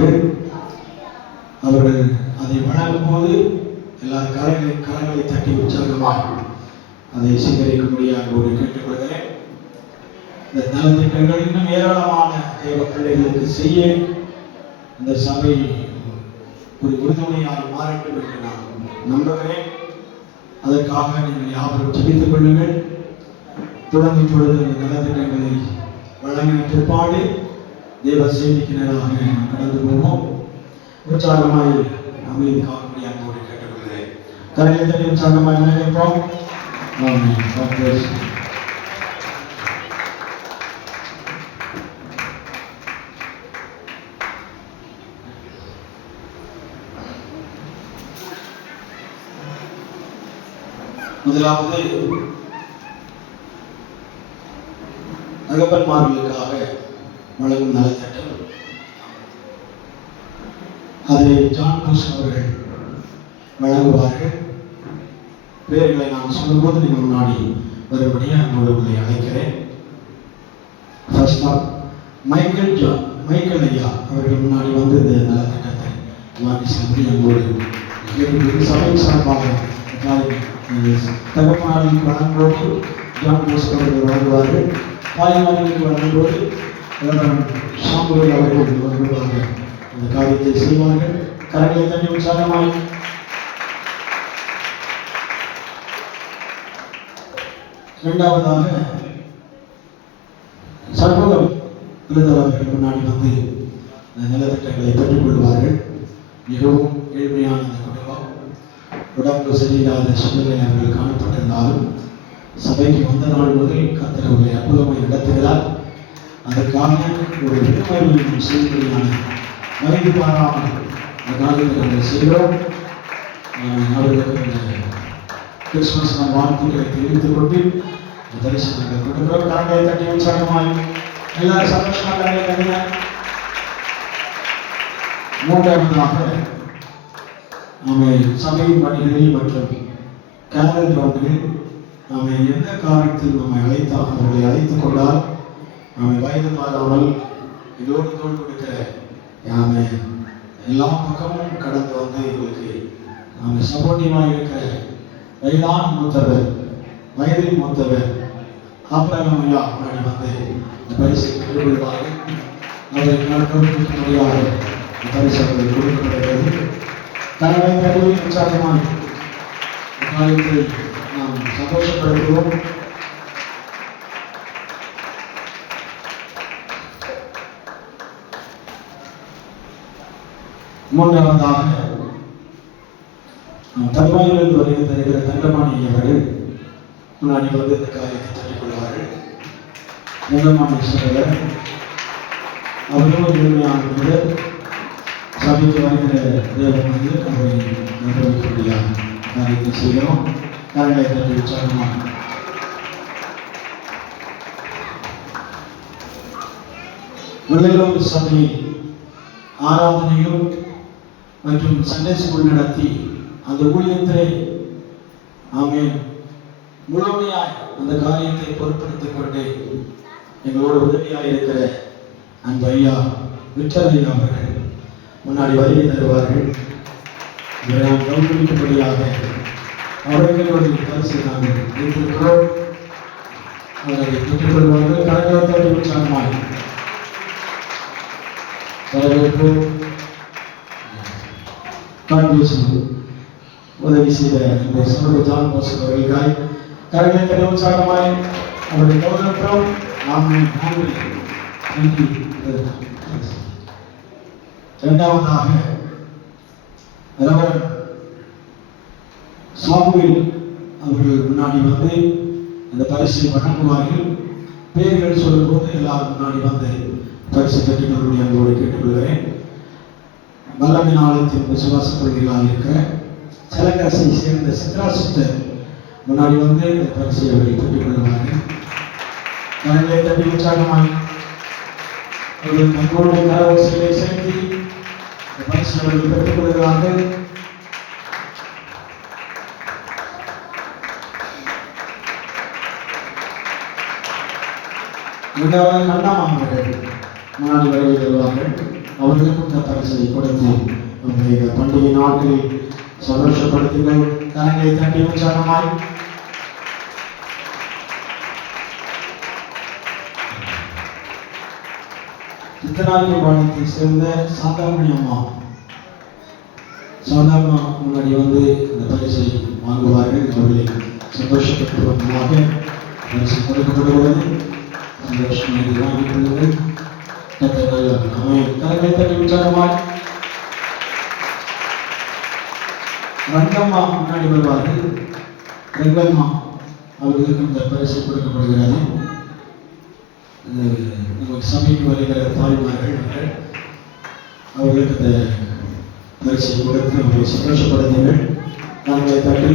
தருவார்கள். அவர்கள் அதை வழங்கும் போது எல்லா கரங்களை தட்டி உற்சாகமாக அதை சீகரிக்கும்படியாக ஒரு கேட்டுக்கொள்கிறேன். இந்த நலத்திட்டங்கள் இன்னும் ஏராளமான தேவ பிள்ளைகளுக்கு செய்ய இந்த சபை ஒரு உறுதுணையாக மாறட்டும் என்று நான் நம்புகிறேன். அதற்காக நீங்கள் யாவரும் ஜெபித்துக் கொள்ளுங்கள். தொடர்ந்து பொழுது இந்த நலத்திட்டங்களை வழங்கின பிற்பாடு தேவ செய்திக்கு நேராக கடந்து போவோம். உற்சாகமாய் அமைதி காக்கும்படி அன்போடு கேட்டுக்கொள்கிறேன். கரையை தட்டி உற்சாகமாய் நினைப்போம். முதலாவது தகப்பன்மார்களுக்காக வழங்கும் நலத்திட்டம். அதை ஜான் புஷ் அவர்கள் வழங்குவார்கள். பேர்களை நான் சொல்லும்போது நீங்கள் முன்னாடி வரும்படியாக உங்களை அழைக்கிறேன். ஃபர்ஸ்ட் ஆஃப் மைக்கேல் ஐயா அவர்கள் முன்னாடி வந்து இந்த நலத்திட்டத்தை வாங்கி சென்று எங்களோடு சபை சார்பாக தகப்பனார்களுக்கு வழங்கும்போது ஜான் புஷ் அவர்கள் வழங்குவார்கள். தாய்மார்களுக்கு வழங்கும்போது சாம்புகள் அவர்கள் வழங்குவார்கள். அந்த காரியத்தை செய்வார்கள். கரங்களை தண்ணி உற்சாகமாய் இரண்டாவதாக சண்முகம் விருதுவர்கள் முன்னாடி வந்து நலத்திட்டங்களை பெற்றுக் கொள்வார்கள். மிகவும் ஏழ்மையான அந்த குடும்பம், உடம்பு சரியில்லாத சூழ்நிலை அவர்கள் காணப்பட்டிருந்தாலும் சபைக்கு வந்த நாள் முதல் கர்த்தர் அவர்களை அற்புதமாய் நடத்துகிறார். அதற்காக ஒரு விடுமுறையின் செய்தியான வயது பாராமல் அந்த காரியத்தை நாங்கள் செய்கிறோம். அவர்களுக்கு கிறிஸ்துமஸ் வாழ்த்துக்களை தெரிவித்துக் கொண்டு தரிசனங்கள் கொடுக்கிறோம். கரங்களை தட்டி உற்சாகமாய் எல்லாரும் சந்தோஷமாக கரங்களை தட்டின. மூன்றாவதாக சபையின் பணிகளில் மற்றும் கேரல் கிரவுண்டில் எந்த காரியத்தில் நம்மை அழைத்தால் அவர்களை அழைத்துக் கொண்டால் வயது மாறாமல் இதோடு தோல் கொடுக்கிற எல்லா பக்கமும் கடந்து வந்து எங்களுக்கு சப்போர்ட்டிவாக இருக்கிற வயதான மூத்தவர், வயதில் மூத்தவர் ஆப்ரகாம் ஐயா முன்னாடி வந்து இந்த பரிசை பெற்றுக்கொள்வார்கள். அவரை முடியாத பரிசு அவர்கள் கொடுக்கப்படுகிறது. தங்களை தருவி உற்சாகமாக காரியத்தை நாம் சந்தோஷப்படுத்துவோம். மூன்றாவதாக தருவாயிலிருந்து வருகை தருகிற தங்கமாணி அவர்கள் முன்னாடி வந்து இந்த காரியத்தை தட்டிக் கொள்வார்கள். தங்கமாணி சகோதரர் அவர்களும் எளிமையான சபைக்கு வருகிற தேவன் வந்து அவரை நிர்வகிக்கக்கூடிய காரியத்தை செய்கிறோம். கரங்களை தட்டி உற்சாகமாக வெள்ளலூர் சபையில் ஆராதனையும் மற்றும் சண்டே ஸ்கூல் நடத்தி அந்த ஊழியத்தை முழுமையாய் அந்த காரியத்தை பொருட்படுத்திக் கொண்டு எங்களோடு உதவியாக இருக்கிற அந்த ஐயா விட்டல் ஐயா அவர்கள் முன்னாடி வருகை தருவார்கள். இதை நாம் கௌரவிக்கும்படியாக அவர்களுடைய பரிசை நாங்கள் வைத்திருக்கிறோம். அவர்களை பெற்றுக்கொள்வார்கள். கரங்களை தட்டி உற்சாகமாய் வரவேற்போம். உதவி செய்த இந்த சமூக ஜான் போஸ் அவர்களுக்காய் கரங்களை தட்டி உற்சாகமாய் அவருடைய கௌரவம் நன்றி. இரண்டாவதாக ரெவரண்ட் சாமுவேல் அவர்கள் முன்னாடி வந்து அந்த பரிசை வழங்குவார்கள். பேர்கள் சொல்லும்போது எல்லாரும் முன்னாடி வந்து பரிசு பெற்றுக்கொள்ளுடைய அன்போடு கேட்டுக்கொள்கிறேன். வல்லமை ஆலயத்தின் விசுவாச கொள்கைகளாக இருக்கிற செலக்கரசை சேர்ந்த சித்ராசிஸ்டர் முன்னாடி வந்து அந்த பரிசை அவர்கள் பெற்றுக்கொள்வார்கள். கரங்களை தட்டி உற்சாகமாய் அவர்கள் தங்களுடைய கரவரிசைகளை செலுத்தி பரிசு அவர்கள் பெற்றுக்கொள்கிறார்கள். இரண்டாவது கண்ணாமார்கள் முன்னாடி வருகை தருவார்கள். அவர்களுக்கும் இந்த பரிசை கொடுத்து அவர்களை இந்த பண்டிகை நாட்களில் சந்தோஷப்படுத்துங்கள். கரங்களை தட்டி உற்சாகமாய் சித்தராஜி பாளையத்தை சேர்ந்த சாந்தாமணி அம்மா முன்னாடி வந்து இந்த பரிசை வாங்குவார்கள். அவர்களை சந்தோஷப்படுத்துவதற்காக பரிசு கொடுக்கப்படுகிறது. சந்தோஷமாக வாங்கிக் கொள்ளுங்கள். கரங்களை தட்டி உற்சாகமாய் ரங்கம்மா முன்னாடி வருவார்கள். ரங்கம்மா அவர்களுக்கு இந்த பரிசு கொடுக்கப்படுகிறது. நமக்கு சபைக்கு வருகிற தாய்மார்கள் அவர்களுக்கு இந்த பரிசை கொடுத்து அவர்களை சந்தோஷப்படுத்துங்கள். கரங்களை தட்டி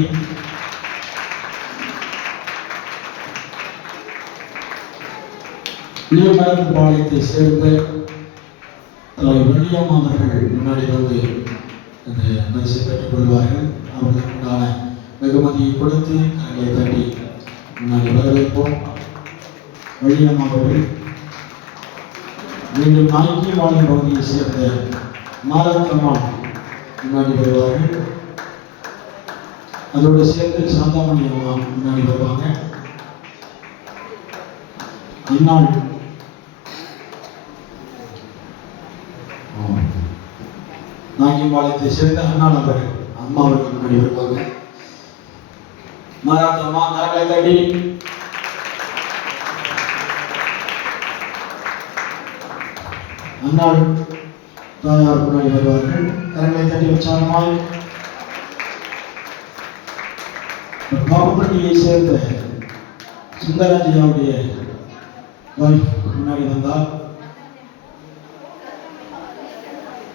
பாளையத்தை சேர்ந்த வள்ளியம்மா அவர்கள் முன்னாடி வந்து அந்த பரிசை பெற்றுக் கொள்வார்கள். அவர்களுக்கு உண்டான வெகுமதியை கொடுத்து கரங்களை தட்டி முன்னாடி வரவேற்போம். வள்ளியம்மா அவர்கள் மீண்டும் நாய்க்கிவாளையம் பகுதியை சேர்ந்த மாதத்தம்மாள் முன்னாடி வருவார்கள். அதோடு சேர்ந்து சாந்தாமணி அம்மா முன்னாடி வருவாங்க. அந்நாள் நாகிம்பாளையத்தை சேர்ந்த அண்ணாள் அவர்கள் அம்மா அவர்கள் முன்னாடி வருவாங்க. மாராத்தம்மா கரங்களை தட்டி அந்நாள் தாயார் முன்னாடி வருவார்கள். கரங்களை தட்டி உற்சாகமாய் பாபப்பட்டியை சேர்ந்த சுந்தராஜியாவுடைய முன்னாடி வந்தால்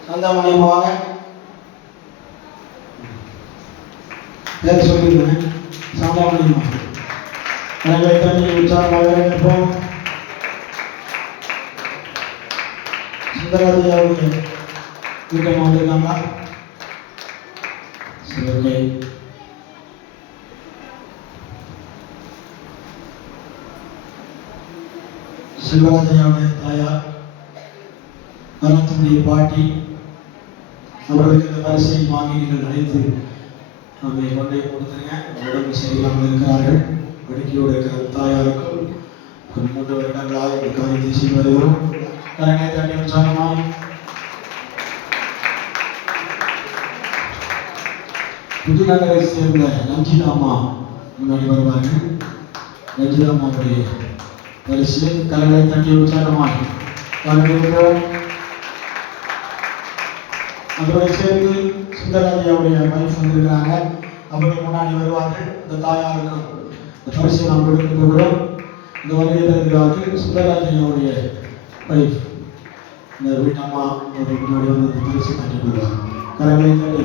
சந்தாமணியமாக பேர் சொல்லியிருந்தேன். சந்தாமணியமாக கரங்களை தட்டி உற்சாகமாக இருப்போம். சுந்தராஜியாவுடைய வீட்டமாக வந்திருக்காங்களா? சரி, செல்வராஜையாவுடைய தாயார் மரணத்துடைய பாட்டி அவர்களுக்கு இந்த பரிசை வாங்கி நீங்கள் அழைத்து நம்மை கொண்டே கொடுத்துருங்க. உடம்பு சரியில்லாமல் இருக்கிறார்கள். படுக்கையோடு இருக்கிற தாயாருக்கும் 3 வருடங்களாக இந்த காரியத்தை செய்து வருகிறோம். கரங்களை தட்டி உற்சாகமாய் புதுநகரை சேர்ந்த ரஞ்சிதாமா முன்னாடி வருவார்கள். ரஞ்சிதாமாவுடைய பரிசு கரங்களை தட்டி உற்சாகமாய் வரவேற்போம். அதோடு சேர்ந்து சுந்தராஜியாவுடைய வைஃப் வந்திருக்கிறாங்க. அவர்கள் முன்னாடி வருவார்கள். இந்த தாயாருக்கும் இந்த பரிசை நாம் கொடுக்க போகிறோம். இந்த வகையில் இருக்கிறார்கள் சுந்தராஜியாவுடைய வைஃப். இந்த வீட்டம்மா அவர்கள் முன்னாடி வந்து இந்த பரிசை கட்டிக் கொள்வார். கரங்களை தட்டி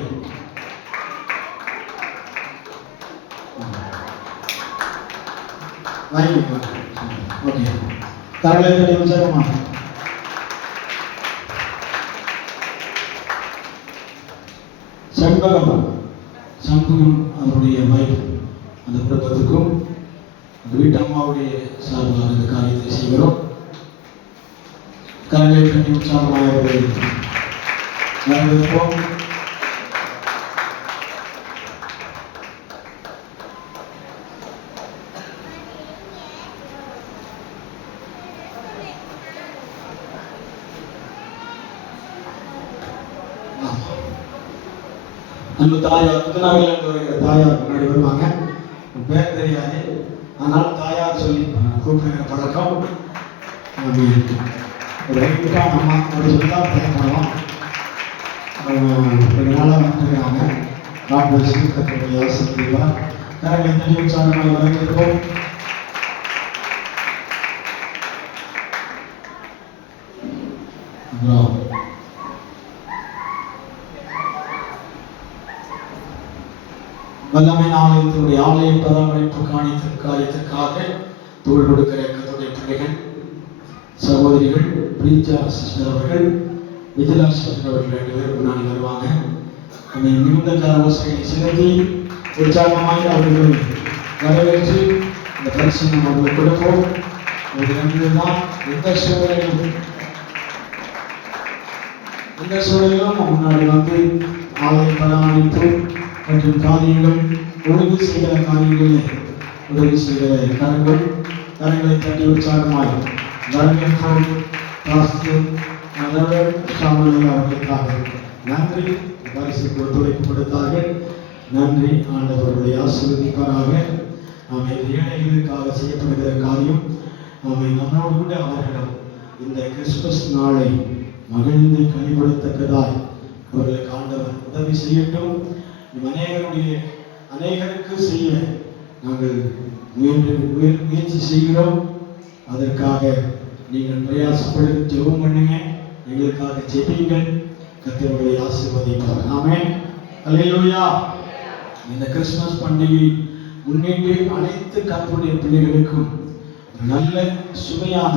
வாங்கிக்கலாம். ஓகே, கரங்களை தட்டி உற்சாகமாக சண்முகம் அவருடைய வைஃப் அந்த குடும்பத்துக்கும் அந்த வீட்டு அம்மாவுடைய சார்பாக இந்த காரியத்தை செய்கிறோம். கரங்களை தட்டி உற்சாகமாக வரவேற்போம். அந்த தாயார் புதுநகரிலிருந்து வருகிற தாயார் முன்னாடி வருவாங்க. பேர் தெரியாது, ஆனால் தாயார் சொல்லி கூப்பிடுகிற பழக்கம். ஒரு அம்மா அப்படி சொல்லி தான் பயன்படுவோம். கொஞ்ச நாளாக வந்துருக்காங்க. காட்பரிசு கற்றுடைய ஆசிரியர் கரங்களை தட்டி உற்சாகமாக வரவேற்போம். வல்லமை ஆலயத்தினுடைய ஆலய பராமரிப்பு காரியத்திற்காக தோள் கொடுக்கிற கத்துடைய பிள்ளைகள் சகோதரிகள் பிரீஜா சிஸ்டர் அவர்கள், விஜிலா சிஸ்டர் அவர்கள் 2 பேர் முன்னாடி வருவாங்க. அந்த நிமிந்த கரவசையை செலுத்தி உற்சாகமாக அவர்கள் வரவேற்று இந்த பரிசு நம்ம அவர்களுக்கு கொடுப்போம். ஒரு 2 தான் எந்த சூழ்நிலையும் இந்த சூழலிலும் முன்னாடி வந்து ஆலய பராமரிப்பு மற்றும் காரியங்கள் ஒழுங்கு செய்கிற காரியங்களை உதவி செய்கிற கரங்களை தட்டி உற்சாகமாய் வரவேற்போம். அவர்களுக்காக நன்றி. பரிசுக்கு ஒத்துழைப்பு கொடுத்தார்கள். நன்றி. ஆண்டவருடைய ஆசீர்வதிப்பாராக. நாம ஏழைகளுக்காக செய்யப்படுகிற காரியம் நாம நம்மோடு கூட அவர்களிடம் இந்த கிறிஸ்துமஸ் நாளை மகிழ்ந்து கனிபடுத்தக்கதாய் அவர்களுக்கு ஆண்டவர் உதவி செய்யட்டும். அநேகருக்கு செய்ய நாங்கள் முயற்சி செய்கிறோம். அதற்காக நீங்கள் பிரயாசப்படுத்தி ஜெபம் பண்ணுங்க. எங்களுக்காக ஜெபியுங்கள். கர்த்தருடைய ஆசீர்வதிப்பார். ஆமென். அல்லேலூயா. இந்த கிறிஸ்துமஸ் பண்டிகை முன்னிட்டு அனைத்து கர்த்தருடைய பிள்ளைகளுக்கும் நல்ல சுவையான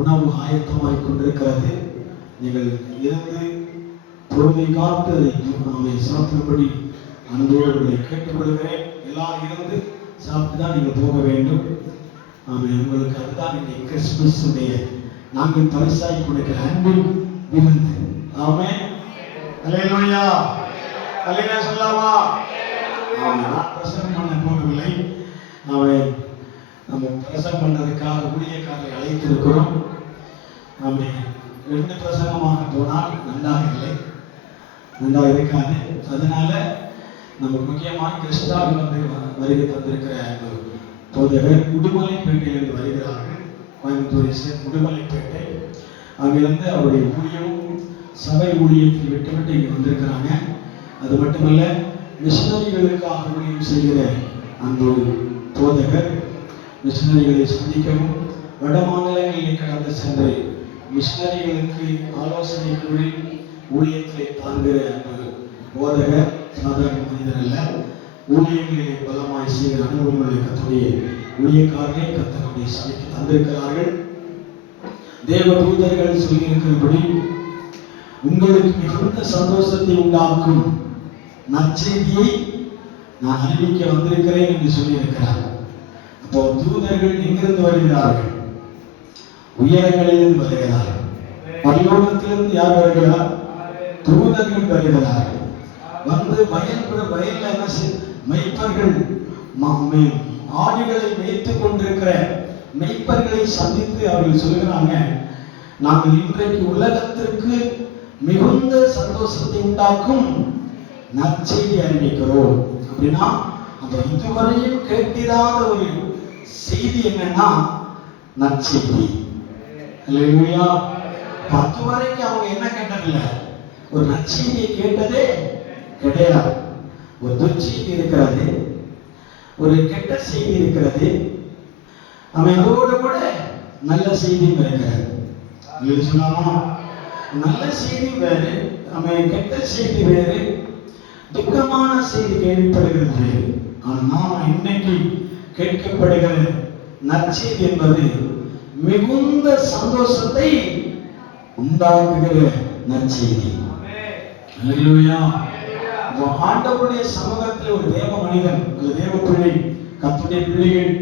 உணவு ஆயத்தமாய் கொண்டிருக்கிறது. நீங்கள் இருந்து பொழுதை காத்து அதை சாப்பிடும்படி அன்போடு கேட்டுக்கொள்கிறேன். எல்லாரும் இருந்து சாப்பிட்டு தான் நீங்கள் போக வேண்டும். உங்களுக்கு அதுதான் இன்னைக்கு கிறிஸ்துமஸ் நாங்கள் பரிசாய் கொடுக்கிற அன்பின் விருந்து. ஆமென். அல்லேலூயா. அல்லேலூயா சொல்லலாமா? நான் பிரசங்கம் பண்ண போகவில்லை. நம்ம பிரசங்கம் பண்ணதுக்காக ஊழியக்காரரை அழைத்திருக்கிறோம். நாம 2 பிரசங்கமாக போனால் நன்றாக இல்லை, நன்றாக இருக்காது. அதனால நம்ம முக்கியமாக கிறிஸ்டாவில் வந்து வருகை தந்திருக்கிற போதகர் உடுமலைப்பேட்டையிலிருந்து வருகிறார்கள். கோயம்புத்தூர் உடுமலைப்பேட்டை. அங்கிருந்து அவருடைய ஊழியம் சபை ஊழியத்தை விட்டு இங்கே வந்திருக்கிறாங்க. அது மட்டுமல்ல, மிஷனரிகளுக்காக ஊழியம் செய்கிற அந்த போதகர் மிஷனரிகளை சந்திக்கவும் வட மாநிலங்களில் கடந்து சென்று மிஷனரிகளுக்கு ஆலோசனை கூறி ஊழியத்தை தாங்குகிற போதகர் சாதாரண மனிதர் அல்ல. ஊழியர்களை பலமாய் செய்கிற அனுபவங்களை கத்துடைய ஊழியக்காரரை கத்தனுடைய சபைக்கு தந்திருக்கிறார்கள். தேவ தூதர்கள் சொல்லியிருக்கிறபடி உங்களுக்கு மிகுந்த சந்தோஷத்தை உண்டாக்கும் நற்செய்தியை நான் அறிவிக்க வந்திருக்கிறேன் என்று சொல்லியிருக்கிறார். அப்போ தூதர்கள் எங்கிருந்து வருகிறார்கள்? உயரங்களிலிருந்து வருகிறார்கள். பரலோகத்திலிருந்து யார் வருகிறார்? தூதர்கள் வருகிறார்கள். வந்து வயல்ல என்ன மெய்ப்பர்கள் ஆடுகளை மேய்த்துக் கொண்டிருக்கிற மெய்ப்பர்களை சந்தித்து அவர்கள் சொல்கிறாங்க, நாங்கள் இன்றைக்கு உலகத்திற்கு மிகுந்த சந்தோஷத்தை உண்டாக்கும் நற்செய்தி அறிவிக்கிறோம். அப்படின்னா அந்த இதுவரையும் கேட்டிராத ஒரு செய்தி என்னன்னா நற்செய்தி. அல்லேலூயா. 10 வரைக்கும் அவங்க என்ன கேட்டதில்ல, ஒரு நற்செய்தியை கேட்டதே கிடையாது. ஒரு துர்ச்செய்தி இருக்கிறது, ஒரு கெட்ட செய்தி இருக்கிறது, அதோடு கூட நல்ல செய்தியும் இருக்கிறது. சொல்லாமா? நல்ல செய்தி வேறு, கெட்ட செய்தி வேறு, துக்கமான செய்தி கேள்விப்படுகிறது வேறு. ஆனால் நாம இன்னைக்கு கேட்கப்படுகிற நற்செய்தி என்பது மிகுந்த சந்தோஷத்தை உண்டாக்குகிற நற்செய்தி. அல்லேலூயா. ஆண்டவருடைய சமூகத்தில் ஒரு தேவ மனிதன் அல்லது தேவ பிள்ளை கர்த்தருடைய பிள்ளைகள்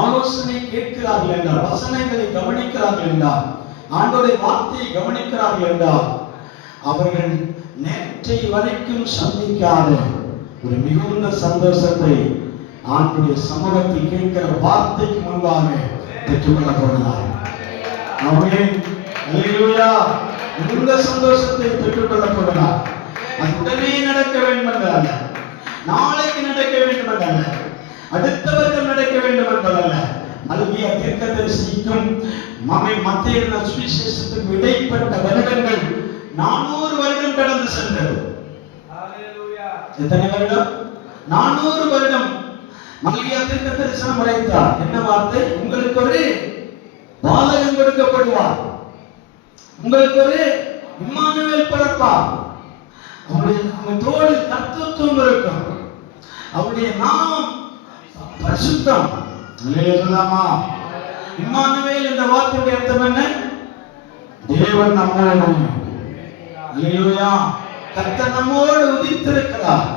ஆலோசனை கேட்கிறார்கள் என்றால், வசனங்களை கவனிக்கிறார்கள் என்றால், ஆண்டவருடைய வார்த்தையை கவனிக்கிறார்கள் என்றால், அவர்கள் நேற்றை வரைக்கும் சந்திக்காத ஒரு மிகுந்த சந்தோஷத்தை ஆண்டவருடைய சமூகத்தில் கேட்கிற வார்த்தைக்கு முன்பாக பெற்றுக்கொள்ள போகிறார். ஆமென். அல்லேலூயா. மிகுந்த சந்தோஷத்தை பெற்றுக்கொள்ள போகிறார். அது உடனே நடக்க வேண்டும் என்றல்ல, நாளைக்கு நடக்க வேண்டும் என்றல்ல, அடுத்தவர்கள் நடக்க வேண்டும் என்பதல்ல. மல்கியா தீர்க்கதரிசிக்கும் மத்தேயு சுவிசேஷத்துக்கு இடைப்பட்ட வருடங்கள் 400 வருடம் கடந்து சென்றது. எத்தனை வருடம்? 400 வருடம். மல்கியா தீர்க்கதரிசனம் உரைத்தார். என்ன வார்த்தை? உங்களுக்கு ஒரு பாலகன் கொடுக்கப்படுவார், உங்களுக்கு ஒரு இம்மானுவேல் பிறப்பார், அவருடைய தோளில் கர்த்தத்துவம் இருக்கும், அவருடைய நாமம் பரிசுத்தம். சொல்லலாமா? இம்மானுவேல் என்ற வார்த்தையுடைய அர்த்தம் என்ன? தேவன் நம்மோடு. அல்லேலூயா. கர்த்தர் நம்மோடு உதித்திருக்கிறார்.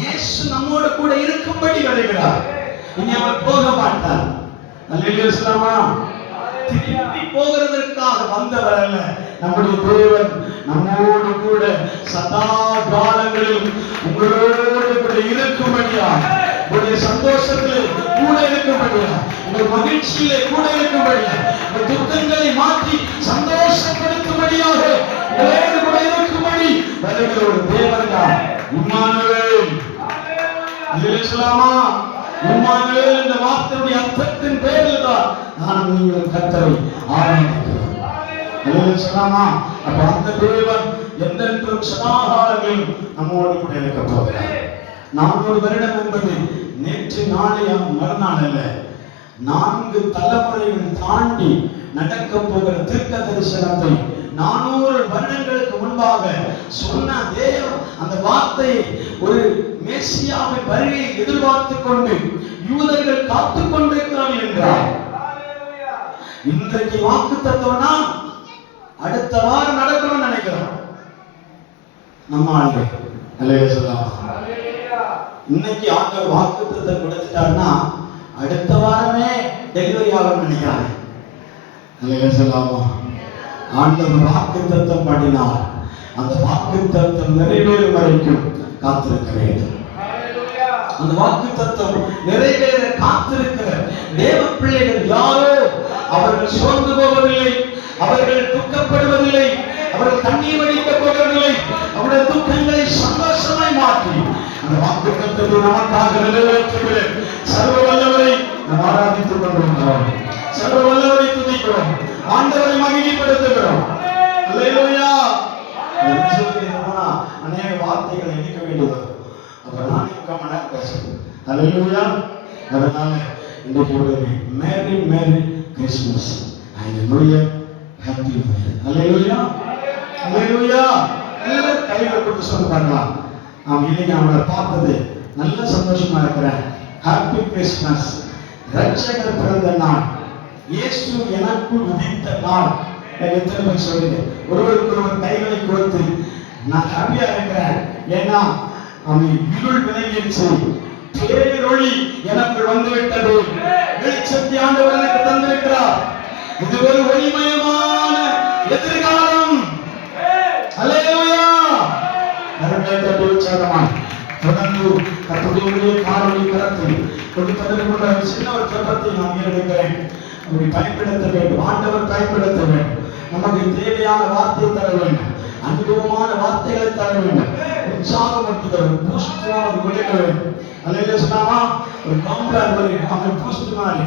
இயேசு நம்மோடு கூட இருக்கும்படி வருகிறார். இனி அவர் போக மாட்டார். அல்லேலூயா சொல்லலாமா? திரும்பி போகிறதற்காக வந்தவர் அல்ல. நம்முடைய தேவன் நம்மோடு கூட சதா காலங்களிலும் உங்களோடு கூட இருக்கும்படியா, உங்களுடைய சந்தோஷத்தில் கூட இருக்கும்படியா, உங்கள் மகிழ்ச்சியிலே கூட இருக்கும்படியா, உங்கள் துக்கங்களை மாற்றி சந்தோஷப்படுத்தும்படியாக உங்களோடு கூட இருக்கும்படி வருகிற ஒரு தேவன் தான் இம்மானுவேல். அல்லேலூயா. இம்மானுவேல் என்ற வார்த்தையுடைய அர்த்தத்தின் பேரில் தான் நான் நீங்கள் கர்த்தரை ஆராதிக்கிறோம். அல்லேலூயா. அப்ப அந்த தேவன் என்றென்றும் சதாகாலங்களில் நம்மோடு கூட இருக்க போகிறார். 400 வருடம் என்பது நேற்று நாளைய மறுநாள் அல்ல, 4 தலைமுறைகள் தாண்டி நடக்க போகிற தீர்க்க தரிசனத்தை 400 வருடங்களுக்கு முன்பாக சொன்ன தேவன் அந்த வார்த்தையை ஒரு மேசியாவின் வருகையை எதிர்பார்த்து கொண்டு யூதர்கள் காத்துக் கொண்டிருக்கிறார்கள் என்றார். இன்றைக்கு வாக்கு தத்துவம்னா அடுத்த வாரம் நடக்கணும்னு நினைக்கிறோம் நம்ம ஆளுங்க. அல்லேலூயா. இன்னைக்கு ஆண்டவர் வாக்கு தத்துவத்தை கொடுத்துட்டாருன்னா அடுத்த வாரமே டெலிவரி ஆகணும்னு நினைக்கிறாங்க. அல்லேலூயா. ஆண்டவர் வாக்கு தத்துவம் பண்ணினார், அந்த வாக்கு தத்துவம் நிறைவேறும் வரைக்கும் காத்திருக்க வேண்டும். அந்த வாக்கு தத்துவம் நிறைவேற காத்திருக்கிற தேவ பிள்ளைகள் யாரோ அவர்கள் சோர்ந்து போவதில்லை, அவர்கள் துக்கப்படுவதில்லை, அவர்கள் கண்ணீர் வடிக்க போவதில்லை. அவருடைய துக்கங்களை சந்தோஷமாய் மாற்றி அந்த வாக்கு தத்துவத்தை நமக்காக நிறைவேற்றுகிற சர்வ வல்லவரை நாம் ஆராதித்துக் கொண்டிருக்கிறோம். சர்வ வல்லவரை துதிக்கிறோம், ஆண்டவரை மகிமைப்படுத்துகிறோம். அல்லேலூயா. அநேக வார்த்தைகளை எண்ணிக்க வேண்டியது, அப்ப நான் மன பேசுறேன். அல்லேலூயா. அதனால இன்றைக்கு ஒரு merry merry Christmas and new year, happy new year. அல்லேலூயா. அல்லேலூயா. எல்லாரும் கையில கொடுத்து சொல்லுவாங்களா? நாம் இன்னைக்கு அவங்களை பார்த்தது நல்ல சந்தோஷமா இருக்கிறேன். Happy Christmas. ரட்சகர் பிறந்த நாள், இயேசு எனக்குள் உதித்த நாள். எத்தனை பேர் சொல்லுங்க? ஒருவருக்கு ஒருவர் கைகளை கொடுத்து நான் ஹாப்பியா இருக்கிறேன், ஏன்னா இருள் விலகிடுச்சு, பேரொளி எனக்குள் வந்துவிட்டது, வெளிச்சத்தை ஆண்டவர் எனக்கு தந்திருக்கிறார். இது ஒரு ஒளிமயமான எதிர்காலம். அல்லேலூயா. தொடர்ந்து கர்த்தருடைய காரணி கரத்தில் கொடுப்பதற்குள்ள சின்ன ஒரு ஜெபத்தை நான் எடுக்கிறேன். அப்படி பயன்படுத்த வேண்டும், ஆண்டவர் பயன்படுத்த வேண்டும். நமக்கு தேவையான வார்த்தை தர வேண்டும், அனுபவமான வார்த்தைகளை தர வேண்டும், உற்சாகப்படுத்துகிற பூஸ்டாக கொடுக்க வேண்டும். அல்லேலூயா. ஒரு காம்ப்ளான் மாதிரி அவன் பூஸ்ட் மாதிரி,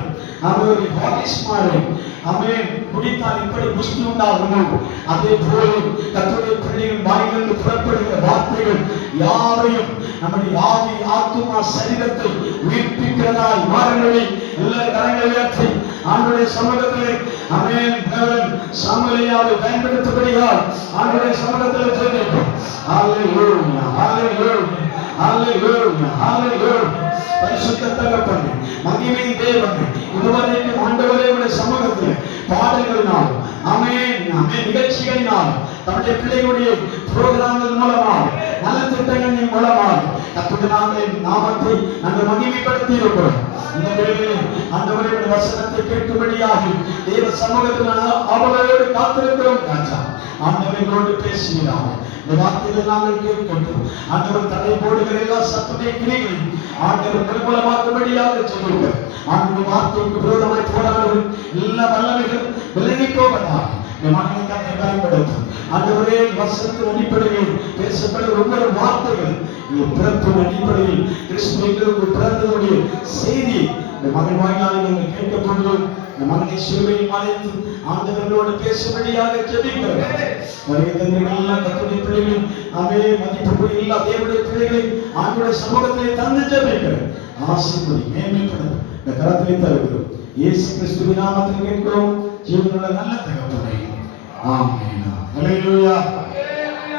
அவன் ஒரு ஹாலிஸ் மாதிரி, அவன் குடித்தால் இப்படி புஷ்டி உண்டாகுமோ அதே போல கர்த்தருடைய பிள்ளைகள் வாயிலிருந்து புறப்படுகிற வார்த்தைகள் யாரையும் நம்முடைய ஆவி ஆத்துமா சரீரத்தை உயிர்ப்பிக்கிறதாய் மாறுங்களை எல்லா கரங்களை உயர்த்தி ஆண்டவருடைய சமூகத்திலே ஆமென் தேவன் சாமுவேலியாவை பயன்படுத்தபடியால் ஆண்டவருடைய சமூகத்திலே ஜெபிப்போம். ஹalleluya ஹalleluya ஹalleluya ஹalleluya. பரிசுத்த தகப்பனே, மகிமையின் தேவனே, இதுவரைக்கும் ஆண்டவரே உடைய சமூகத்தில் பாடல்களினால் ஆமென் ஆமென் நிகழ்ச்சிகளினால் தம்முடைய பிள்ளைகளுடைய புரோகிராம்கள் மூலமாக நலத்திட்டங்களின் மூலமாக கர்த்தருடைய நாமத்தை நாங்கள் மகிமைப்படுத்தி இருக்கிறோம். இந்த வேளையில் ஆண்டவருடைய வசனத்தை கேட்கும்படியாக தேவ சமூகத்தில் அவளோடு காத்திருக்கிறோம். ராஜா ஆண்டவரோடு பேசுகிறாங்க, இந்த வார்த்தைகளை நாங்கள் கேட்கின்றோம். ஆண்டவர் தடை போடுகிற எல்லா சத்துடைய கிரிகளையும் ஆண்டவர் நிர்மூலமாக்கும்படியாக சொல்லுங்கள். ஆண்டவர் வார்த்தைக்கு விரோதமாய் போராடுகிற எல்லா வல்லமைகளும் விலகி போவதாக மகனை கத்தை பயன்படுத்தும். ஆண்டவரே வசனத்தின் அடிப்படையில் பேசப்படுகிற ஒவ்வொரு வார்த்தைகள் பிறப்பின் அடிப்படையில் கிறிஸ்துவுக்கு பிறந்ததுடைய செய்தி இந்த மகன் வாயிலாக நீங்கள் கேட்க போது இந்த மகனை சிலுவையில் மறைத்து ஆண்டவர்களோடு பேசும்படியாக ஜெபிக்கிறோம். வருகை தந்தீர்கள் கர்த்தருடைய பிள்ளைகள் அவே மதிப்பு இல்லா தேவனுடைய பிள்ளைகளை ஆண்டவருடைய சமூகத்திலே தந்து ஜெபிக்கிறோம். ஆசீர்வதி மேன்மைப்படுத்தும் இந்த கரத்திலே தருகிறோம். இயேசு கிறிஸ்துவின் நாமத்தில் கேட்கிறோம் ஜீவனுள்ள நல்ல தகப்பனே, ஆமென். அல்லேலூயா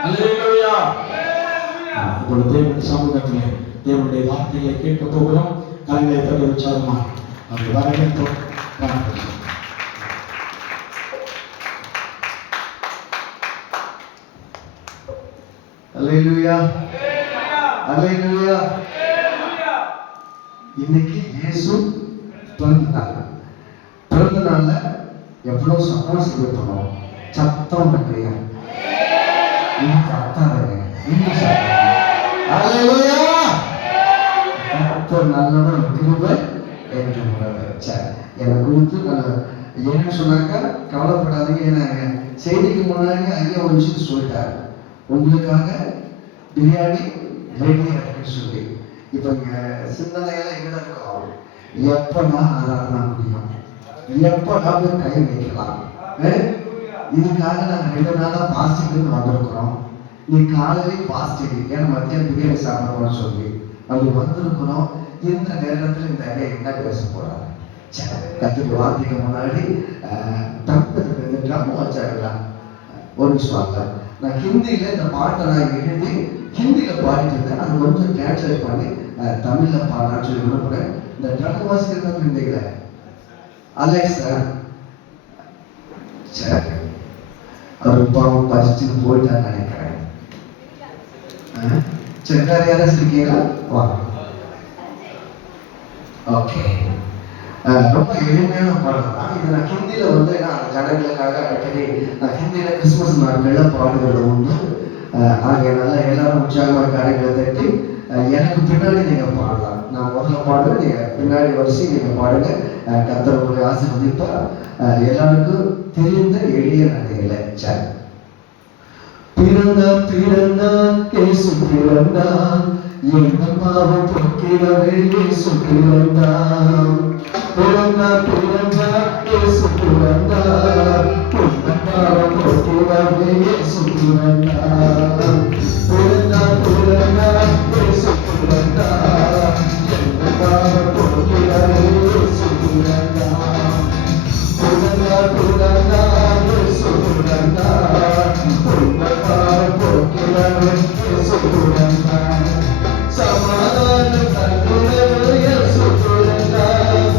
அல்லேலூயா. இப்பொழுது தேவனுடைய சமூகத்திலே தேவனுடைய வார்த்தைகளை கேட்க போகிறோம். கரங்களை தட்டி உற்சாகமாக அப்படி வரவேற்போம். அல்லேலூயா அல்லேலூயா. இன்னைக்கு இயேசு பிறந்தார். பிறந்த நாள்ல எவ்வளவு சந்தோஷம் இருக்கணும், சத்தம் இல்லையா? இது கத்தாதங்க. இங்கிலீஷ் அல்லேலூயா. கர்த்தர் நல்லவர், கிருபை என்றும் உள்ளது. சரி, என்னை குறித்து நான் என்ன சொன்னாக்கா கவலைப்படாதீங்க. ஏன்னாங்க செய்திக்கு முன்னாடி ஐயா ஒரு விஷயத்தை சொல்லிட்டாரு, உங்களுக்காக பிரியாணி ரெடி அப்படின்னு சொல்லி. இப்போ இங்கே சிந்தனையெல்லாம் எங்கே இருக்கும், எப்படா ஆராதனா முடியும், எப்படா போய் கை வைக்கலாம். இதுக்காக நாங்கள் 2 நாளாக பாஸ்டிங்னு வந்திருக்கிறோம். நீ காலையிலே பாஸ்டிங், ஏன்னா மத்தியானம் பிரியாணி சாப்பிடணும்னு சொல்லி அப்படி வந்திருக்கிறோம். இந்த நேரத்தில் இந்த ஐயா என்ன பேச போறாரு? கத்துக்கு வார்த்தைக்கு முன்னாடி தப்பு ட்ரம் வச்சாங்களா ஒரு விஷயம். நான் ஹிந்தியில இந்த பாட்டை நான் எழுதி ஹிந்தியில பாடிட்டு இருக்கேன். அது கொஞ்சம் டிரான்ஸ்லேட் பண்ணி தமிழ்ல பாடலான்னு சொல்லி விரும்புறேன். இந்த ட்ரம் வாசிக்கிறது ஹிந்தியில அலெக்ஸ் சரி, அவர் பாவம் பசிச்சுட்டு போயிட்டான்னு நினைக்கிறேன். சரி, வேற யாராச்சும் இருக்கீங்களா? வா. ஓகே, ரொம்ப எளிமையான பாடல் தான் இது. நான் ஹிந்தியில வந்து நான் ஜனங்களுக்காக அடிக்கடி ஹிந்தியில கிறிஸ்துமஸ் நாட்கள்ல பாடுகிறது உண்டு. ஆகையனால எல்லாரும் உற்சாகமாக கரைகளை தட்டி எனக்கு பின்னாடி நீங்க பாடலாம். நான் முதல்ல பாடுறேன், நீங்க பின்னாடி வரிசை நீங்க பாடுங்க. கர்த்தர் உங்களை ஆசீர்வதிப்பா. எல்லாருக்கும் தெரிந்த எளிய நடைகளை. சரி. பிறந்தான் இயேசு பிறந்தான், எங்கள் பாவம் போக்கிடவே இயேசு பிறந்தான். பிறந்தான் இயேசு பிறந்தான், உங்கள் பாவம் போக்கிடவே இயேசு பிறந்தான். பிறந்தான் இயேசு பிறந்தான், எங்கள் பாவம் போக்கிடவே இயேசு பிறந்தான். பிறந்தான் இயேசு பிறந்தான், உங்கள் பாவம் போக்கிடவே இயேசு பிறந்தான். சமாதானம் தந்திடவே இயேசு பிறந்தான்,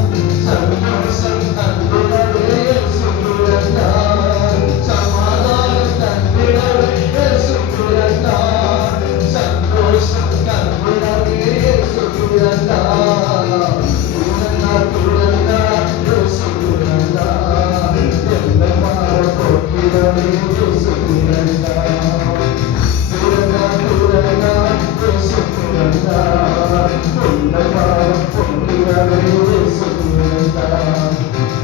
சந்தோஷம் தந்திடவே இயேசு பிறந்தான். சமாதானம் தந்திடவே இயேசு பிறந்தான், சந்தோஷம் தந்திடவே இயேசு பிறந்தான். பிறந்தான் இயேசு பிறந்தான், எங்கள் பாவம் போக்கிடவே இயேசு பிறந்தான். பிறந்தான் இயேசு பிறந்தான், உங்கள் பாவம் போக்கிடவே இயேசு பிறந்தான்.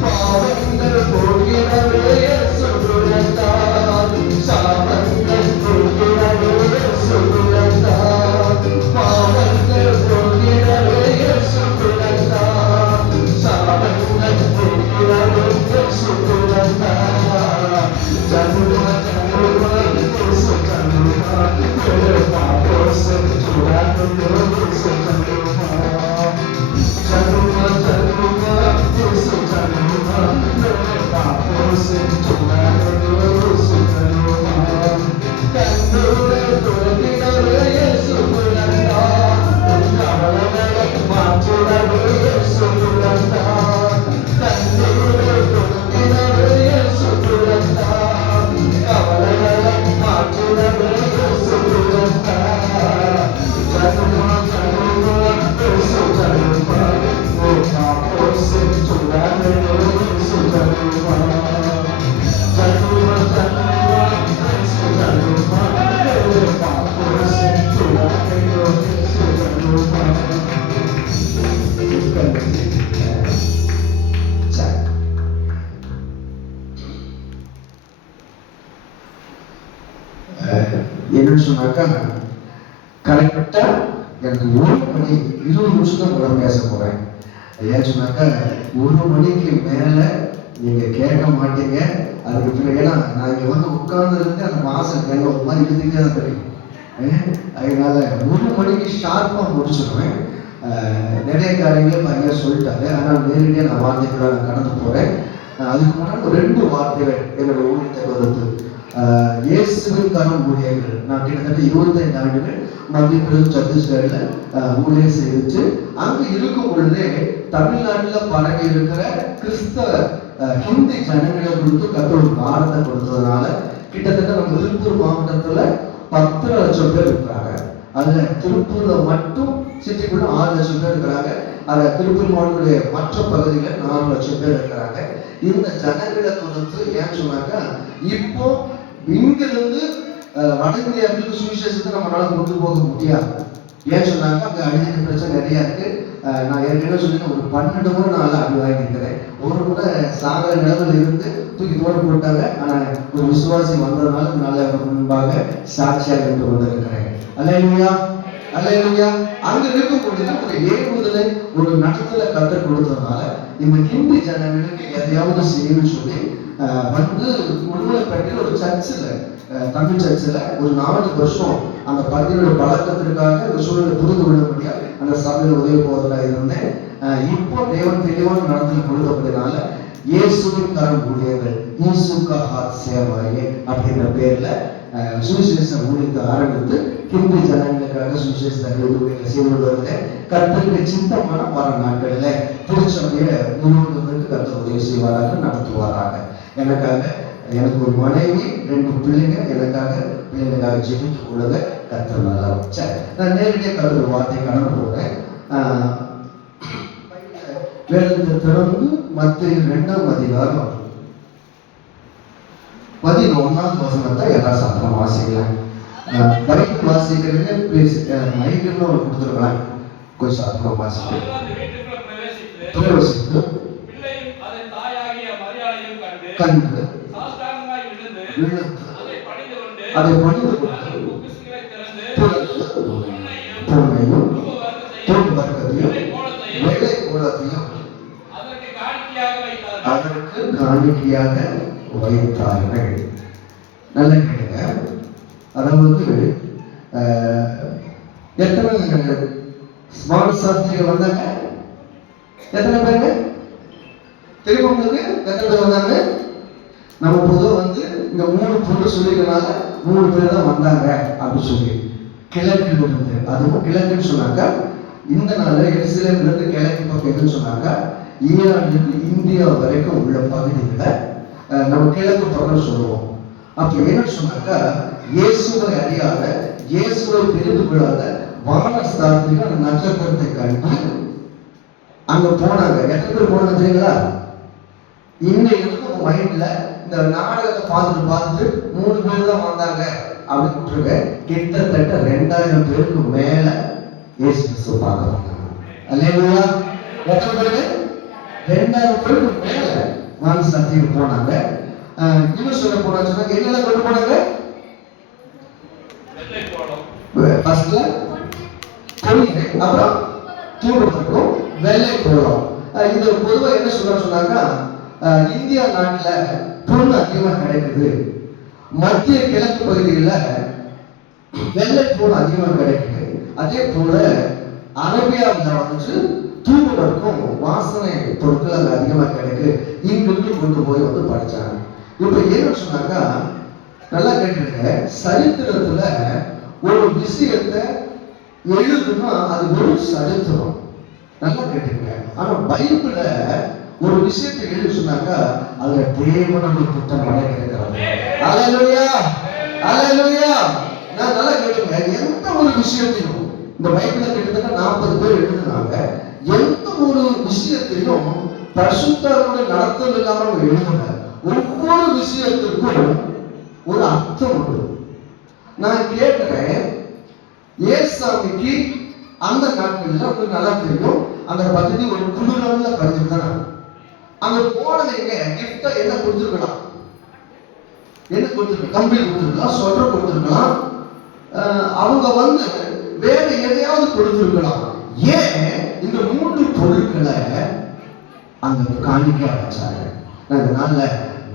பாவங்கள் போக்கிடவே இயேசு பிறந்தான், சாபங்கள் போக்கிடவே இயேசு பிறந்தான். பாவங்கள் போக்கிடவே இயேசு பிறந்தான், சாபங்கள் போக்கிடவே இயேசு பிறந்தான். ஜனுமா ஜனுமா இயேசு ஜனுமா, मेरे पापों से छुड़ा दो इयेसु जनुमा. जनुमा जनुमा इयेसु जनुमा, मेरे पापों से छुड़ा दो इयेसु जनुमा. कन्नूरे तोड़िडवे इयेसु पिरंदान, कवलने माचुडवे इयेसु पिरंदान. कन्नूरे तोड़िडवे इयेसु पिरंदान, कवलने माचुडवे इयेसु पिरंदान. जनुमा जनुमा इयेसु जनुमा, मेरे पापों से छुड़ा दो इयेसु जनुमा. जनुमा जनुमा इयेसु जनुमा, मेरे पापों से छुड़ा दो इयेसु जनुमा. என்னன்னு சொன்னாக்கா கரெக்டா எனக்கு 1 மணி 20 நிமிஷம் கூட பேச போறேன். ஏன்னு சொன்னாக்கா 1 மணிக்கு மேல நீங்க கேட்க மாட்டீங்க. அதுக்கு பிறகு ஏன்னா நான் இங்க வந்து உட்கார்ந்து இருந்து அந்த மாசம் கேட்க ஒரு மாதிரி இருந்துகிட்டே தான் தெரியும். அதனால 1 மணிக்கு ஷார்ப்பா முடிச்சிடுவேன். நிறைய காரியங்களும் ஐயா சொல்லிட்டாரு. ஆனால் நேரடியாக நான் வார்த்தைகளை நான் கடந்து போறேன். அதுக்கு முன்னாடி ஒரு 2 வார்த்தைகள் என்னோட ஊழியத்தை கொடுத்து இயேசுவின் கரம் ஊழியர்கள். நான் கிட்டத்தட்ட 25 ஆண்டுகள் மத்திய பிரதேச சத்தீஸ்கர்ல ஊழியர் செய்து அங்கு இருக்கும் பொழுதே தமிழ்நாட்டில் பரவி இருக்கிற கிறிஸ்தவ ஹிந்தி ஜனங்களை கொடுத்து கத்தோட பாரத்தை கொடுத்ததுனால கிட்டத்தட்ட நம்ம திருப்பூர் மாவட்டத்துல 10 லட்சம் பேர் இருக்கிறாங்க. அதுல திருப்பூர்ல மட்டும் சிட்டிக்குள்ள 6 லட்சம் பேர் இருக்கிறாங்க. அதுல திருப்பூர் மாவட்டத்துடைய மற்ற பகுதிகளில் 4 லட்சம் பேர் இருக்கிறாங்க. இந்த ஜனங்களை குறித்து ஏன் சொன்னாக்கா இப்போ இங்கிருந்து வட இந்தியாவுக்கு சுவிசேஷத்தை நம்மளால கொண்டு போக முடியாது. ஏன் சொன்னாங்க, அங்கே அடிக்கிற பிரச்சனை நிறையா இருக்கு. நான் ஏற்கனவே சொல்லி ஒரு 12 முறை நான் அடி வாங்கியிருக்கிறேன். ஒரு முறை சாகர நிலவில் இருந்து தூக்கி தோட போட்டாங்க. ஆனால் ஒரு விசுவாசி வந்ததுனால நல்ல முன்பாக சாட்சியாக இருந்து கொண்டிருக்கிறேன். அல்லேலூயா, அல்லேலூயா. அங்க இருக்கும் பொழுது ஒரு ஏவுதலை, ஒரு நடத்தலை கற்றுக் கொடுத்ததுனால இந்த ஹிந்தி ஜனங்களுக்கு எதையாவது செய்யணும்னு சொல்லி வந்து உடுமலைப்பேட்டையில் ஒரு சர்ச்சில், தமிழ் சர்ச்சில் ஒரு 4 வருஷம் அந்த பகுதியோட பழக்கத்திற்காக ஒரு சூழலை புரிந்து கொள்ள முடியாது அந்த சபையில் உதவி போவதாக இருந்தேன். இப்போ தேவன் தெளிவான நடத்தல் கொடுத்தபடினால இயேசுவின் கரம் ஊழியர்கள், இயேசுக்கா ஹாத் சேவாயே அப்படின்ற பேர்ல சுவிசேஷ ஊழியத்தை ஆரம்பித்து ஹிந்தி ஜனங்களுக்காக சுவிசேஷத்தை செய்து வருகிறேன். கர்த்தருக்கு சித்தமான வர நாட்களில் திருச்சபையை முழுவதற்கு கர்த்தர் உதவி செய்வாராக, நடத்துவாராக. எனக்கு ஒரு மனைவி, 2 பிள்ளைங்க, பிள்ளைங்களுக்காக ஜெபித்து கொடுங்க. கர்த்தர் நல்லா வச்ச நான் நேரடியாக கர்த்தர் வார்த்தை கடந்து போகிறேன். வேதத்தை திறந்து மத்திய 2ஆம் அதிகாரம் 11ஆம் வசனத்தை எல்லா சத்தம் வாசிக்கலாம். பைபிள் வாசிக்கிறீங்க ப்ளீஸ், மைக்கில் ஒரு கொடுத்துருக்கலாம். கொஞ்சம் சத்தம் வாசிக்கிறேன். கண்டு விழுந்து அதை பணிந்து பொன்னையும் பொன் வர்க்கத்தையும் வேலை கோலத்தையும் அதற்கு காணிக்கையாக வைத்தார்கள். நல்ல கேளுங்க. அதாவது எத்தனை ஸ்மார்ட் சாஸ்திரிகள் வந்தாங்க? எத்தனை பேருங்க தெரியும் உங்களுக்கு? எத்தனை பேர் வந்தாங்க? நம்ம பொதுவாக வந்து இங்க 3 பொண்ணு சொல்லிக்கிறனால 3 பேர் தான் வந்தாங்க அப்படின்னு சொல்லி கிழக்கில் இருந்து, அதுவும் கிழக்குன்னு சொன்னாக்கா இந்த நாள் எருசலேம்ல இருந்து கிழக்கு பக்கம் எதுன்னு சொன்னாக்கா ஈரானிலிருந்து இந்தியா வரைக்கும் உள்ள பகுதிகளை நம்ம கிழக்கு பக்கம் சொல்லுவோம். அப்போ என்னன்னு சொன்னாக்கா இயேசுவை அறியாத, இயேசுவை தெரிந்து கொள்ளாத வானஸ்தானத்துக்கு அந்த நட்சத்திரத்தை கண்டு அங்க போனாங்க. எத்தனை பேர் போனாங்க தெரியுங்களா? இன்னைக்கு மைண்ட்ல இந்த நாடகத்தை பார்த்துட்டு 3 பேர் தான் வந்தாங்க அப்படின்னு விட்டுருங்க. கிட்டத்தட்ட 2000 பேருக்கு மேல இயேசு கிறிஸ்துவை பார்க்க வந்தாங்க. அல்லேலூயா. எத்தனை பேருக்கு? 2000 பேருக்கு மேல வானஸ்தானத்துக்கு போனாங்க. இன்னும் சொல்ல போனா சொன்னாங்க என்னெல்லாம் கொண்டு போனாங்க? ஃபர்ஸ்ட்ல பொண்ணு, அப்புறம் தூபத்துக்கும் வெள்ளை கோலம். இது பொதுவாக என்ன சொன்னாக்கா இந்தியா நாட்டில் பொண்ணு அதிகமாக கிடைக்குது, மத்திய கிழக்கு பகுதிகளில் வெள்ளை பொண்ணு அதிகமாக கிடைக்குது. அதே போல அரேபியாவில் வந்துச்சு தூபத்துக்கும் வாசனை பொருட்கள் அங்கே அதிகமாக கிடைக்கு. இங்கிருந்து கொண்டு போய் வந்து படிச்சாங்க. இப்போ என்ன சொன்னாக்கா நல்லா கேட்டுருங்க, சரித்திரத்துல ஒரு விஷயத்தை எழுதுனா அது ஒரு சரித்திரம். நல்லா கேட்டுங்க. ஆனா பைபிள ஒரு விஷயத்தை எழுதி சொன்னாக்கா அதுல தேவனுடைய திட்டம் நடக்கிறது. அல்லேலூயா, அல்லேலூயா. நான் நல்லா கேட்டுங்க, எந்த ஒரு விஷயத்தையும் இந்த பைபிள கிட்டத்தட்ட 40 பேர் எழுதுனாங்க. எந்த ஒரு விஷயத்தையும் பரிசுத்தருடைய நடத்தல் இல்லாம எழுதுங்க. ஒவ்வொரு விஷயத்திற்கும் ஒரு அர்த்தம் உண்டு. நான் கேட்கிறேன், ஏசாமிக்கு அந்த நாட்களில் உங்களுக்கு நல்லா தெரியும், அந்த பகுதி ஒரு குளிரல்ல பகுதி தான். அங்க போனவங்க கிஃப்டா என்ன கொடுத்துருக்கலாம்? என்ன கொடுத்துருக்கலாம்? கம்பளி கொடுத்துருக்கலாம், ஸ்வெட்டர் கொடுத்துருக்கலாம், அவங்க வந்து வேற எதையாவது கொடுத்துருக்கலாம். ஏன் இந்த 3 பொருட்களை அங்க காணிக்க வச்சாங்க? அதனால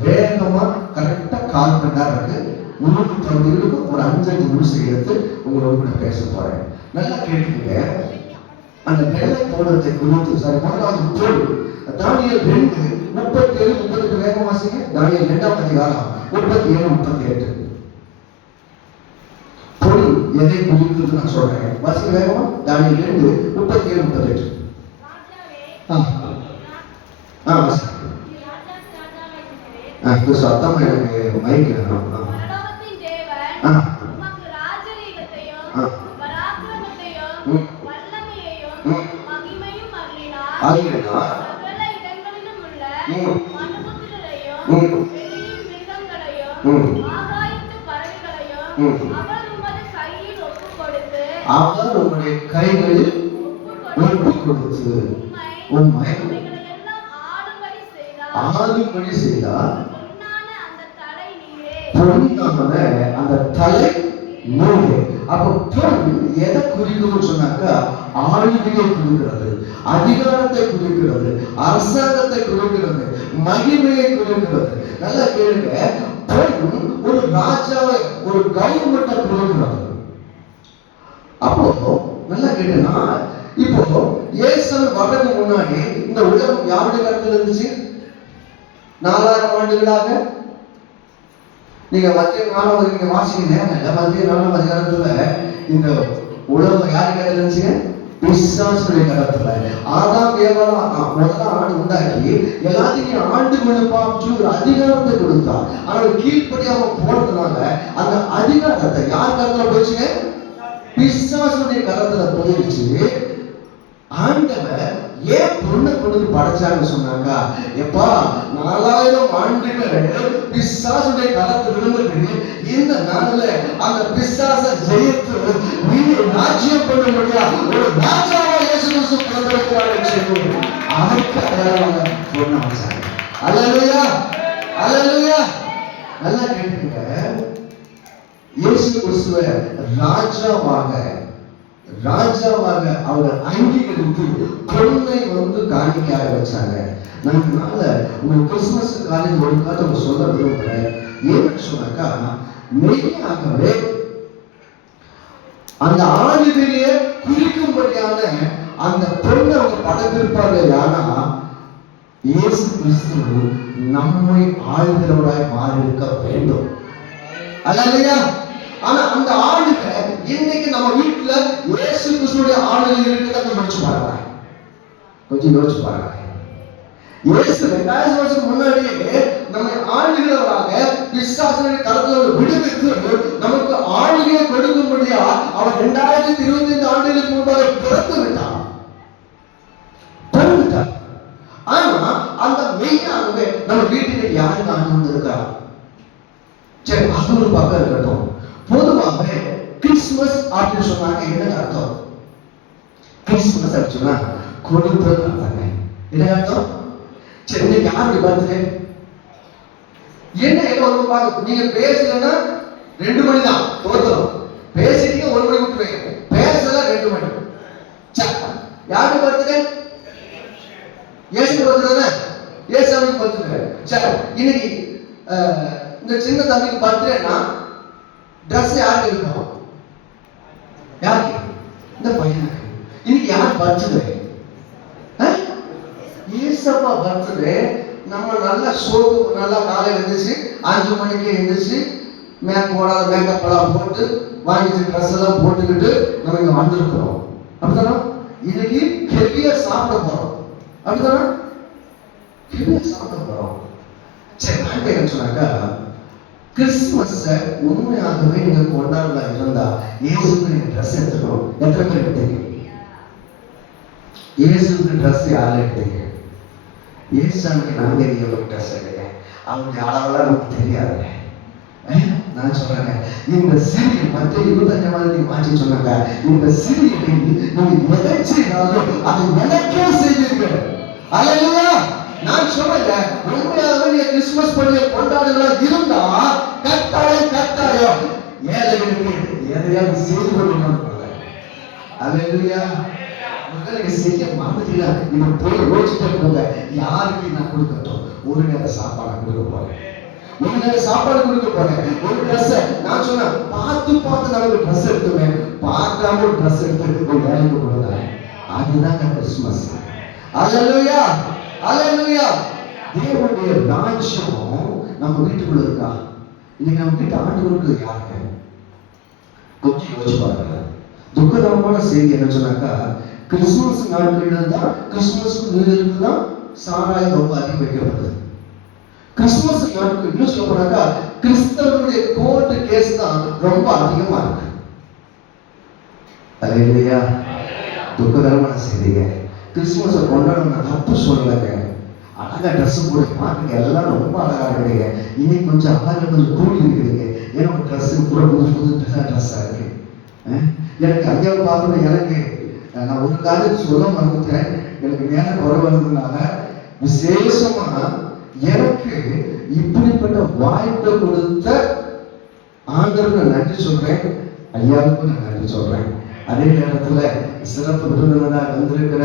வேகமா கரெக்டா கால் பண்ணா இருக்கு. 3 பகுதிகளுக்கு ஒரு 5 நிமிஷம் எடுத்து உங்களோட கூட பேச போறேன். நல்லா கேட்டுக்கங்க. அந்த வெள்ளை கோலத்தை குறித்து சாரி முதலாவது பொருள் தானியேல் 2:37-38 வேகமா வாசிங்க. தானியேல் 2ஆம் அதிகாரம் 37-38 பொருள் எதை குறித்து நான் சொல்றேன். வாசிங்க வேகமா. தானியேல் 2:37-38 சத்தமா எனக்கு மைக் அவர் உங்களுடைய கைகளில் ஒப்பு கொடுத்து உம்மை ஆளும்படி செய்தார். பொன்னான அந்த தலை நீரே. அப்ப பொன் எதை குறிக்கும்னு சொன்னாக்கா ஆளுகையை குறிக்கிறது, அதிகாரத்தை குறிக்கிறது, அரசாங்கத்தை குறிக்கிறது, மகிமையை குறிக்கிறது. நல்லா கேளுங்க, பொன் ஒரு ராஜாவை, ஒரு கவர்மெண்ட்டை குறிக்கிறது. அப்போ நல்லா கேட்டா, இப்போ இயேசு வர்றதுக்கு முன்னாடி இந்த உலகம் யாருடைய கருத்துல இருந்துச்சு? 4000 ஆண்டுகளாக நீங்க மத்திய 4வது நீங்க வாசிக்க மத்திய 4ஆம் அதிகாரத்துல இந்த உலகம் யாரு கையில இருந்துச்சுங்க? பிசாசுடைய கருத்துல. ஆதாம் ஏவாள் முதல்ல ஆண்டு உண்டாக்கி எல்லாத்தையும் ஆண்டு கொடுப்பான்னு ஒரு அதிகாரத்தை கொடுத்தான். ஆனால் கீழ்ப்படியாம போனதுனால அந்த அதிகாரத்தை யார் கருத்துல போச்சுங்க? பிசாசுடைய கருத்துல போயிடுச்சு. ஆண்டவர் ஏன் பொண்ணை கொண்டு படைச்சான்னு சொன்னாக்கா, எப்பா 4000 ஆண்டுகள் பிசாசுடைய காலத்தில் இருந்தது. இந்த நாள்ல அந்த பிசாச ஜெயித்து நீ ராஜ்யம் பண்ண முடியாது ஒரு ராஜாவா இயேசு கிறிஸ்து பிறந்திருக்கிறார் என்று சொல்லி அதற்கு அடையாளமாக பொண்ணு அமைச்சாங்க. அல்லேலூயா, அல்லேலூயா. நல்லா கேட்டுங்க, இயேசு கிறிஸ்துவ ராஜாவாக அவர் அங்கீகரித்து பொண்ணை காணிக்கையாக வச்சாங்க. அதனால உங்க கிறிஸ்துமஸ் காலையில் ஒரு காலத்தை சொல்ல விரும்புறேன். ஏன்னு சொன்னாக்கா, மெய்யாகவே அந்த ஆளுகையை குறிக்கும்படியான அந்த பொண்ணை அவங்க படைத்திருப்பாங்க. ஆனா இயேசு கிறிஸ்து நம்மை ஆளுகிறவராய் மாறி இருக்க வேண்டும். அல்லேலூயா. ஆனா அந்த ஆளுகை இன்னைக்கு நம்ம வீட்டுல இயேசு கிறிஸ்துடைய ஆளுகை இருக்குன்னு யோசிச்சு பாருங்க. கொஞ்சம் யோசிச்சு பாருங்க. இயேசு 2000 வருஷத்துக்கு முன்னாடியே நம்மை ஆளுகிறவராக பிசாசுடைய கரத்துல விடுவித்து நமக்கு ஆளுகையை கொடுக்கும்படியா அவர் 2025 ஆண்டுகளுக்கு முன்பாக பிறந்து விட்டார். ஆனா அந்த மெய்யாகவே நம்ம வீட்டில் யாருக்கு ஆண்டு வந்திருக்கார்? சரி, அது ஒரு பக்கம் இருக்கட்டும். பொதுவாக கிறிஸ்துமஸ் அப்படின்னு சொன்னாங்க என்ன அர்த்தம்? கிறிஸ்துமஸ் அப்படின்னா கொடுத்தது அர்த்தங்க. என்ன அர்த்தம்? சரி, இன்னைக்கு யாருக்கு பர்த்டே? என்ன எவ்வளவு நீங்க பேசலன்னா 2 மணி தான் தோத்தரும். பேசிட்டீங்க 1 மணி விட்டுருவீங்க, பேசல 2 மணி. யாருக்கு பர்த்டே? இயேசு பர்த்டே. இயேசுவுக்கு பர்த்டே. சரி, இன்னைக்கு இந்த சின்ன தம்பிக்கு பர்த்டேனா ட்ரெஸ் யாருக்கு இருக்கும்? யாருக்கு? இந்த பையனுக்கு. இன்னைக்கு யார் பர்த்டே? ஏசப்பா பர்த்டே. நம்ம நல்லா சோப்பு நல்லா காலையில் எழுந்திரிச்சு 5 மணிக்கு எழுந்திரிச்சு மேக்கப் எல்லாம் போட்டு வாங்கிட்டு ட்ரெஸ் எல்லாம் போட்டுக்கிட்டு நம்ம இங்க வந்திருக்கிறோம். அப்படித்தானா? இன்னைக்கு ஹெவியா சாப்பிட போறோம். அப்படித்தானா? ஹெவியா சாப்பிட போறோம். சரி, என்ன சொன்னாக்கா, கிறிஸ்துமஸ் உண்மையாகவே நீங்க கொண்டாடுறதா இருந்தா இயேசுக்கு நீங்க ட்ரெஸ் எடுத்துக்கணும். எத்தனை பேர் எடுத்தீங்க? இயேசுக்கு ட்ரெஸ் யாரும் எடுத்தீங்க? இயேசுக்கு நாங்க எவ்வளவு ட்ரெஸ் எடுங்க, அவங்களுடைய அளவெல்லாம் நமக்கு தெரியாது. நான் சொல்றேங்க, இந்த சிறிய 25 நீங்க மாற்றி சொன்னாங்க, இந்த சிறிய நீங்க எதை செய்தாலும் அதை எனக்கே செய்வீர்கள். அல்லேலூயா. நான் சொல்றேன், உண்மையாகவே நீங்க கிறிஸ்துமஸ் பண்டிகை கொண்டாடுகளா இருந்தா கட்டாயம் ஏழைகளுக்கு எதையாவது செய்து கொள்ளணும். அல்லேலூயா. மக்களுக்கு செய்ய மறந்துட்டீங்களா? நீங்க போய் யோசிச்சுட்டு போங்க, யாருக்கு நான் கொடுக்கட்டும்? ஒரு நேரம் சாப்பாடு கொடுக்க போறேன், ஒரு நேரம் சாப்பாடு கொடுக்க போறேன். ஒரு ட்ரெஸ் நான் சொன்னேன், பார்த்து நமக்கு ட்ரெஸ் எடுத்துவேன், பார்க்காம ஒரு ட்ரெஸ் எடுத்து ஒரு வேலைக்கு கொடுக்குறேன். அதுதான் கிறிஸ்துமஸ். அல்லேலூயா, அல்லேலூயா. தேவனுடைய ராஜ்யம் நம்ம வீட்டுக்குள்ள இருக்கா? இன்னைக்கு நம்ம வீட்டு ஆண்டவருக்கு யாருங்க? கொஞ்சம் யோசிச்சு பாருங்க. துக்கதரமான செய்தி என்ன சொன்னாக்கா, கிறிஸ்துமஸ் நாட்களில் தான், கிறிஸ்துமஸ்க்கு நியூ இயருக்கு தான் சாராயம் ரொம்ப அதிகம் வைக்கப்படுது. கிறிஸ்துமஸ் நாட்கள் இன்னும் சொல்ல போனாக்கா கிறிஸ்தவனுடைய கோர்ட் கேஸ் தான் ரொம்ப அதிகமா இருக்கு. அல்லேலூயா. துக்கதரமான செய்திங்க. கிறிஸ்துமஸை கொண்டாடணும் தப்பு சொல்லலைங்க. அழகா ட்ரெஸ் போட்டு பார்த்துங்க, எல்லாம் ரொம்ப அழகா இருக்குங்க. இன்னைக்கு கொஞ்சம் அழகா கொஞ்சம் கூடி இருக்குதுங்க. ஏன்னா ட்ரெஸ் கூட புது ட்ரெஸ்ஸா இருக்கு. எனக்கு ஐயாவை பார்த்தோம். எனக்கு நான் ஒரு காரியம் சொல்ல மறந்துட்டேன். எனக்கு நேரம் குறைவானதுனால விசேஷமா எனக்கு இப்படிப்பட்ட வாய்ப்பை கொடுத்த ஆண்டவருக்கு நான் நன்றி சொல்றேன், ஐயாவுக்கும் நான் நன்றி சொல்றேன். அதே நேரத்துல சிறப்பு விருந்தினராக வந்திருக்கிற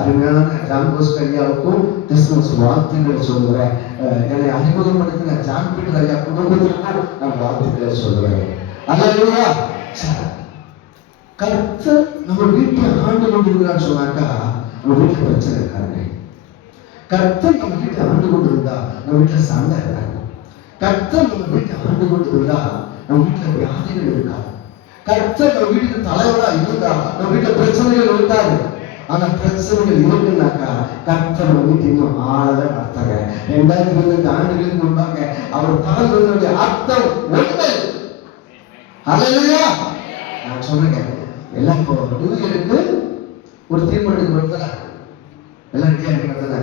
அருமையான ஜான் போஸ்கோ ஐயாவுக்கும் கிறிஸ்துமஸ் வாழ்த்துக்களை சொல்லுவேன். என்னை அறிமுகப்படுத்தின ஜான் பீட்டர் ஐயா குடும்பத்திற்கும் நான் வாழ்த்துக்களை சொல்லுவேன். அல்லேலூயா. கர்த்தர் நம்ம வீட்டை ஆண்டு கொண்டிருக்கிறான்னு சொன்னாக்கா நம்ம வீட்டுல பிரச்சனை இருக்காங்க. கர்த்தர் நம்ம வீட்டை ஆண்டு கொண்டு இருந்தா நம்ம வீட்டுல சண்டை இருக்காங்க. கர்த்தர் நம்ம வீட்டை ஆண்டு கொண்டு இருந்தா நம்ம வீட்டுல வியாதிகள் இருக்காது. கர்த்தர் நம்ம வீட்டுக்கு தலைவரா இருந்தா நம்ம வீட்டுல பிரச்சனைகள் இருக்காது. ஆனா பிரச்சனைகள் இருக்குன்னாக்கா கர்த்தர் நம்ம வீட்டு இன்னும் ஆள அர்த்தங்க. 2022 ஆண்டுகளுக்கு முன்பாக அவர் தலைவருடைய அர்த்தம் ஒன்று. அல்லேலூயா. நான் சொன்னேன் எல்லாம் இப்போ நியூ இயருக்கு ஒரு தீர்மானத்துக்கு வருதுல எல்லாம் ரெடியா இருக்கிறதுல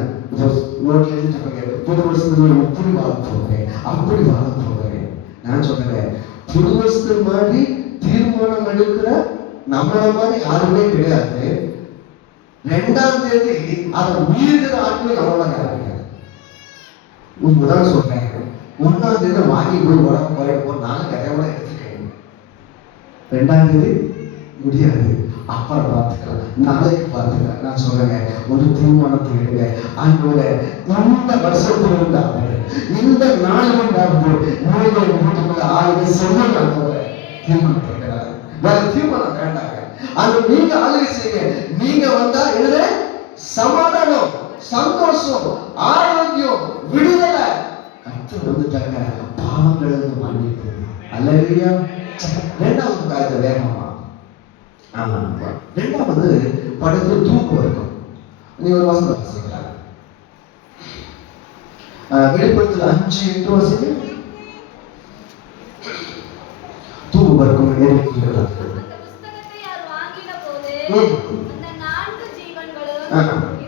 ரோட்ல எழுதிட்டு புது வருஷத்துல இப்படி வாழ போகிறேன், அப்படி வாழ போகிறேன். நான் சொன்னேன் புது வருஷத்துக்கு மாதிரி தீர்மானம் எடுக்கிற நம்மள மாதிரி யாருமே கிடையாது. 2ஆம் தேதி அதை மீறுகிற ஆட்கள் நம்மள யாருங்க. உதாரணம் சொல்றேன், 1ஆம் தேதி வாங்கி போய் உடம்பு குறைய நானும் கதையோட எடுத்துக்கேன். 2ஆம் தேதி முடியாது, அப்புறம் பார்த்துக்கலாம், நாளைக்கு பார்த்துக்கலாம். நான் சொல்றேன் ஒரு தீர்மானத்தை எடுங்க. ஆண்டவரே இந்த வருஷத்துல இருந்தாங்க இந்த நாள் உண்டாகும் வீட்டுக்குள்ள ஆளுங்க சொல்லுங்க தீர்மானம் கேட்கிறாங்க. வேற தீர்மானம் வேண்டாங்க. அது நீங்க ஆளுகை செய்ய நீங்க வந்தா எழுத சமாதானம், சந்தோஷம், ஆரோக்கியம், விடுதலை கர்த்தர் வந்துட்டாங்க. பாவங்கள் மன்னிப்பு. அல்லேலூயா. 2வது காரியத்தை வேகமா 2வது படத்துல தூக்கம் இருக்கும். நீ ஒரு வசனம் வாசிக்கலாம். வெளிப்படுத்தல் 5:8 வாசிங்க. தூக்கம் இருக்கும் ஏறிக்கிறார். அந்த புத்தகத்தை யார் வாங்கின போது அந்த 4 ஜீவன்களும் 24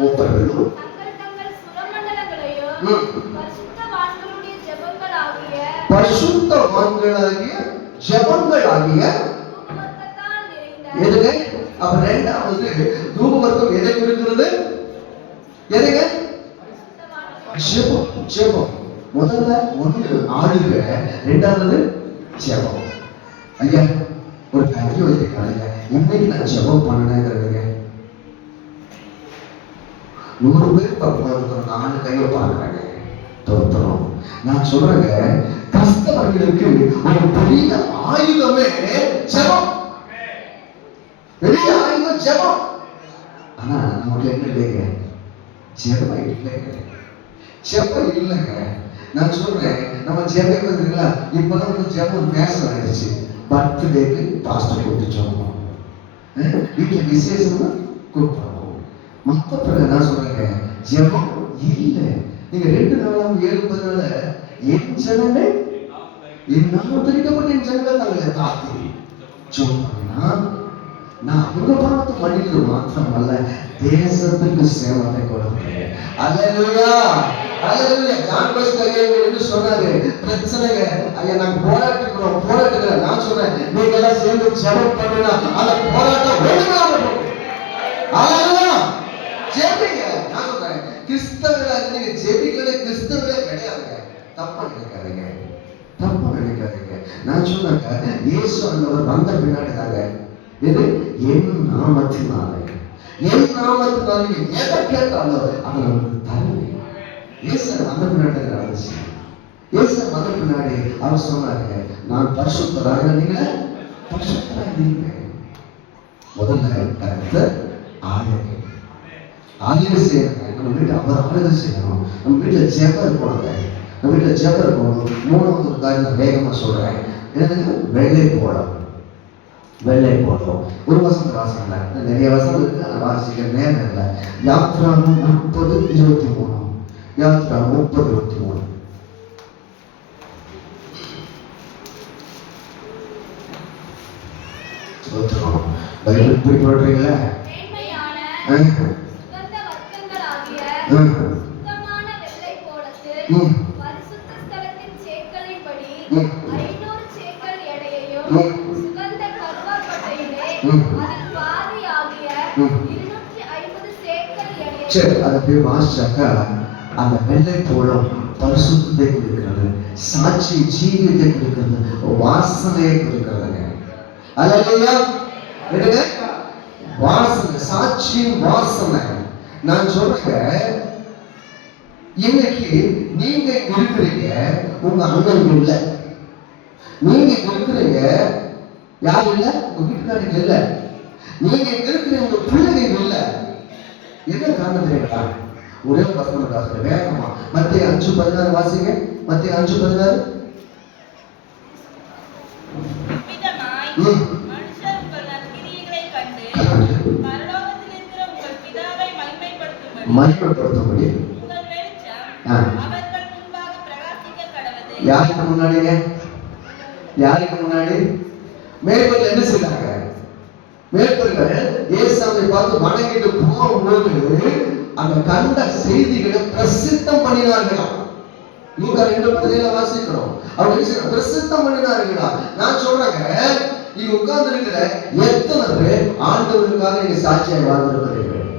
மூப்பர்களும் தங்கள் தங்கள் சுரமண்டலங்களையும் பரிசுத்தவான்களுடைய ஜெபங்களாகிய எதுங்க? அப்ப 2வது தூபவர்க்கம் எதை குறிக்கிறது? எதுங்க? ஜெபம். ஜெபம் முதல்ல ஒன்று ஆளுக, 2வது ஜெபம். ஐயா ஒரு கையை வைக்கிறாங்க, இன்னைக்கு நான் ஜெபம் பண்ணேங்கிறதுங்க. 100 பேர் பார்க்கணும், 4 கையை பார்க்கறாங்க. தோத்திரம். நான் சொல்றேங்க, கிறிஸ்தவர்களுக்கு ஒரு பெரிய ஆயுதமே ஜெபம். பெரிய ஆயுதம் ஜெபம். ஆனா நமக்கு என்ன இல்லைங்க? ஜெபம் இல்லைங்க. ஜெபம் இல்லைங்க. நான் சொல்றேன், நம்ம ஜெபம் இருக்குங்களா, இப்பதான் வந்து ஜெபம் ஃபேஷன் ஆயிடுச்சு. பர்த்டேக்கு பாஸ்டர் கூப்பிட்டு ஜெபம், வீட்டுல விசேஷமா கூப்பிடுறோம். மற்ற பிறகு நான் சொல்றேங்க, ஜெபம் இல்லை. நீங்க 2 நாளாம் 7 என் ஜனமே என் நாமம் தெரிவிக்கப்பட்ட என் ஜனங்கள் தங்களை தாத்தி சொன்னா நான் அவங்க பாவத்தை மன்னிக்கிறது மாத்திரமல்ல, தேசத்துக்கு சேவனை கொடுக்கிறேன். அல்லேலூயா. அல்லேலூயா. ஜான் போஸ்கோ ஐயா என்ன சொன்னாரு? பிரச்சனைங்க ஐயா நாங்க போராட்டுகிறோம். நான் சொன்னேன், நீங்க எல்லாம் சேர்ந்து ஜெபம் பண்ணுனா அந்த போராட்டம் ஒழுங்காக போகும். அல்லேலூயா. ஜெபிங்க. நான் சொல்றேன், கிறிஸ்தவர்களா நீங்க ஜெபிக்கலே கிறிஸ்தவர்களே கிடையாதுங்க. தப்பா நினைக்காதீங்க. நான் சொன்னாங்க, இயேசு ஆண்டவர் வந்த பின்னாடி தாங்க எது என் நாமத்தினாலே நீங்க எதை கேட்டாலும் அதை நமக்கு தருவேன். இயேசு வந்த பின்னாடி நடந்துச்சு. இயேசு வந்த பின்னாடி அவர் சொன்னாங்க, நான் பரிசுத்தராக நீங்க பரிசுத்தராக இருங்க. முதல்ல கர்த்தர் ஆளுகை செய்யணுங்க. நம்ம வீட்டு அவர் ஆளுகை செய்யணும். நம்ம வீட்டுல ஜெபம் இருக்கணுங்க. நம்ம வீட்டுல ஜெபம் இருக்கணும். 3வது ஒரு காரியம் வேகமா சொல்றேன், எனக்கு வெள்ளை போடும். ஒரு வசனம் வாசிக்கல, நிறைய வசனம் இருக்கு, நான் வாசிக்க நேரம் இல்லை. யாத்ராகமம் 30:23. யாத்ராகமம் 30:23. பைபிள் இப்படி போடுறீங்களா? சுத்தமான வெள்ளை போலத்தில் பரிசுத்த ஸ்தலத்தின் சேக்கலின்படி 500 சேக்கல் எடையையும் சுகந்த அதில் பாதியாகிய 250 சேக்கல் எடையை சரி, அதை போய் வாசிச்சாக்கா அந்த வெள்ளை போலம் பரிசுத்தத்தை கொடுக்கிறது, சாட்சி ஜீவியத்தை கொடுக்கிறது, வாசனையை கொடுக்கிறதுங்க. அல்லேலூயா. என்னங்க? வாசனை, சாட்சியின் வாசனை. நான் சொல்றேன், இன்னைக்கு நீங்க இருக்கிறீங்க, உங்க அண்ணன் இல்ல. நீங்க இருக்கிறீங்க, யாரு இல்ல? உங்க வீட்டுக்காரங்க இல்ல. நீங்க இருக்கிறீங்க, உங்க பிள்ளைங்க இல்ல. என்ன காரணம் தெரியுங்களா? ஒரே ஒரு வசனம் வாசிங்க வேகமா. மத்தேயு 5:16 வாசிங்க. மத்தேயு 5:16. மனுஷர் உங்கள் நற்கிரியைகளைக் கண்டு பரலோகத்தில் இருக்கிற உங்கள் பிதாவை மகிமைப்படுத்தும்படி உங்கள் வெளிச்சம் அவர்கள் முன்பாக பிரகாசிக்க கடவுது. யாருக்கு முன்னாடிங்க? யாருக்கு முன்னாடி? மேற்பர்கள் என்ன செய்தாங்க? மேற்பர்கள் இயேசுவை பார்த்து வணங்கிட்டு போகும்போது அந்த கண்ட செய்திகளை பிரசித்தம் பண்ணினார்களா? லூக்கா 2:17 வாசிக்கிறோம். அவங்க பிரசித்தம் பண்ணினார்களா? நான் சொல்றேங்க, இங்க உட்கார்ந்து இருக்கிற எத்தனை பேர் ஆண்டவருக்காக நீங்க சாட்சியாக வாழ்ந்திருக்கிறீர்கள்?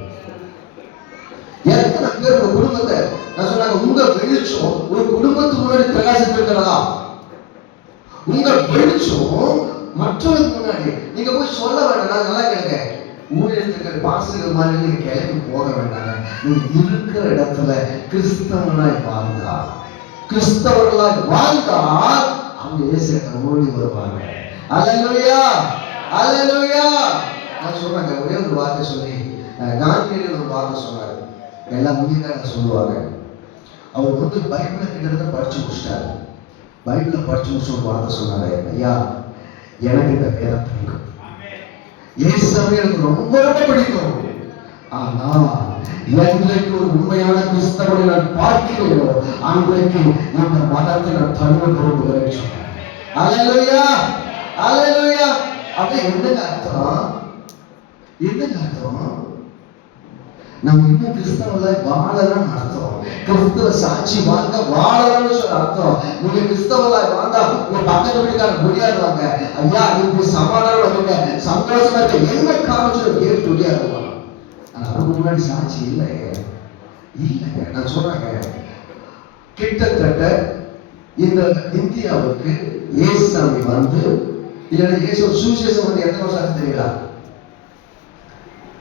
எத்தனை பேர் உங்க குடும்பத்தை, நான் சொன்னாங்க, உங்க வெளிச்சம் ஒரு குடும்பத்துக்கு முன்னாடி பிரகாசித்திருக்கிறதா? உங்க வெளிச்சம் மற்றவருக்கு முன்னாடி நீங்க போய் சொல்ல வேண்டாம். நல்லா கேளுங்க, ஊழியத்துக்கு பாசுகள் மாதிரி நீங்க கிளம்பி போக வேண்டாங்க. நீங்க இருக்கிற இடத்துல கிறிஸ்தவனாய் வாழ்ந்தா, கிறிஸ்தவர்களாய் வாழ்ந்தா அவங்க இயேசுவை ஓடி வருவாங்க. அல்லேலூயா, அல்லேலூயா. நான் சொல்றாங்க, ஒரே ஒரு வார்த்தை சொல்லி, காந்தியடிகள் ஒரு வார்த்தை சொன்னாரு, எல்லாம் முடிந்தாங்க சொல்லுவாங்க. அவர் வந்து பைபிளை கிட்ட படிச்சு முடிச்சிட்டாரு. பைபிளை படிச்சு முடிச்சு ஒரு வார்த்தை சொன்னாரு, ஐயா எனக்கு இந்த வேதம் பிடிக்கும், இயேசுவை எனக்கு ரொம்ப ரொம்ப பிடிக்கும். ஆனா என்றைக்கு ஒரு உண்மையான கிறிஸ்தவனை நான் பார்க்கிறேனோ அன்றைக்கு இந்த மதத்தை நான் தழுவ விரும்புகிறேன். அல்லேலூயா, அல்லேலூயா. அப்படி என்னங்க அர்த்தம்? என்னங்க அர்த்தம்? நம்ம இன்னும் கிறிஸ்தவங்கள வாழலாம் அர்த்தம். கிறிஸ்தவ சாட்சி வாழ்க்கை வாழலாம்னு சொல்ற அர்த்தம். நீங்க கிறிஸ்தவர்களாய் வாழ்ந்தா உங்க பக்கத்து வீட்டுக்காரங்க முடியாதுவாங்க, ஐயா நீங்க சமாதானம் வருங்க, சந்தோஷமா இருக்க, என்ன காரணம் கேட்டு முடியாதுவாங்க. ஆனா அதுக்கு முன்னாடி சாட்சி இல்லைங்க, இல்லைங்க. நான் சொல்றேங்க, கிட்டத்தட்ட இந்த இந்தியாவுக்கு இயேசுசாமி வந்து, இல்லைன்னா இயேசு சுவிசேஷம் வந்து எத்தனை வருஷம் ஆச்சு தெரியுங்களா?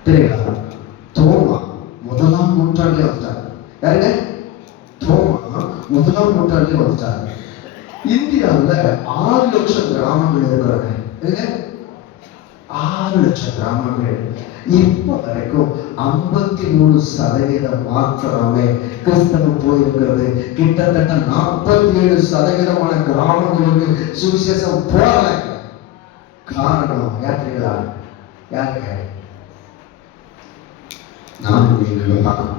தெரியுங்களா? தோமா 1ஆம் நூற்றாண்டிலே வந்துட்டார். யாருங்க? தோமா 1ஆம் நூற்றாண்டிலே வந்துட்டார். இந்தியாவில் 6 லட்சம் கிராமங்கள் இருக்கிறாங்க. 6 லட்சம் கிராமங்கள். இப்ப வரைக்கும் 53% மாத்திரமே கிறிஸ்தவம் போயிருக்கிறது. கிட்டத்தட்ட 47% கிராமங்களுக்கு சுவிசேஷம் போகல. காரணம் யாருங்களா? யாருங்க? நான் நீங்களும் தான்.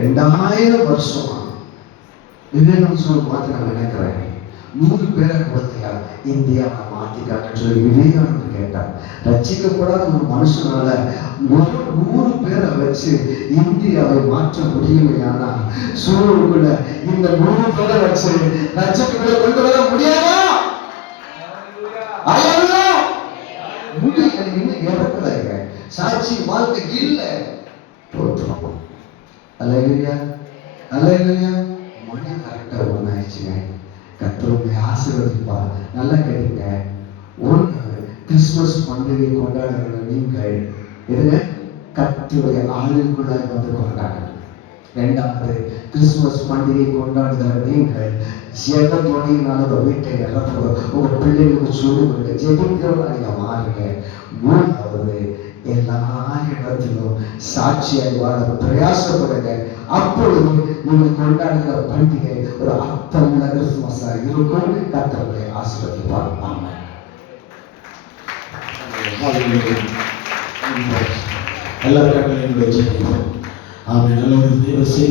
2000 வருஷமா விவேகானந்த சொல்லி மாத்தி நான் நினைக்கிறேன், 100 பேரை கொடுத்தியா இந்தியாவை மாத்திக்கான்னு சொல்லி விவேகானந்தர் கேட்டார். ரட்சிக்கப்படாத ஒரு மனுஷனால 100 பேரை வச்சு இந்தியாவை மாற்ற முடியுமையானா சூழலுக்குள்ள இந்த 100 பேரை வச்சு ரட்சிக்கப்படுற கொண்டு வர முடியாதா? முடியல. இன்னும் இறக்கலைங்க, சாட்சி வாழ்க்கை இல்லை. அல்லேலூயா, அல்லேலூயா. மணி கரெக்டா 1 ஆயிடுச்சுங்க. கர்த்தருடைய ஆசீர்வதிப்பா. நல்லா கேளுங்க. 1, கிறிஸ்துமஸ் பண்டிகை கொண்டாடுகிற நீங்கள் எதுங்க? கர்த்தருடைய ஆளுக்குள்ளாய் வந்து கொண்டாடுங்க. 2வது, கிறிஸ்துமஸ் பண்டிகை கொண்டாடுகிற நீங்கள் ஜெபத்தோடையினால வீட்டை நிரப்புற உங்க பிள்ளைகளுக்கு சொல்லுங்க, ஜெபிக்கிறவங்க நீங்க மாறுங்க. 3வது, எல்லா இடத்திலும் சாட்சியாய் வாழ பிரயாசப்படுங்க. அப்பொழுது நீங்கள் கொண்டாடுகிற பண்டிகை ஒரு அர்த்தமுள்ள கிறிஸ்துமஸா இருக்கும். கர்த்தருடைய ஆசீர்வதிப்பார். ஆமென். எல்லாரும் கண்களையும் வச்சு ஆமென். நல்ல ஒரு தேவ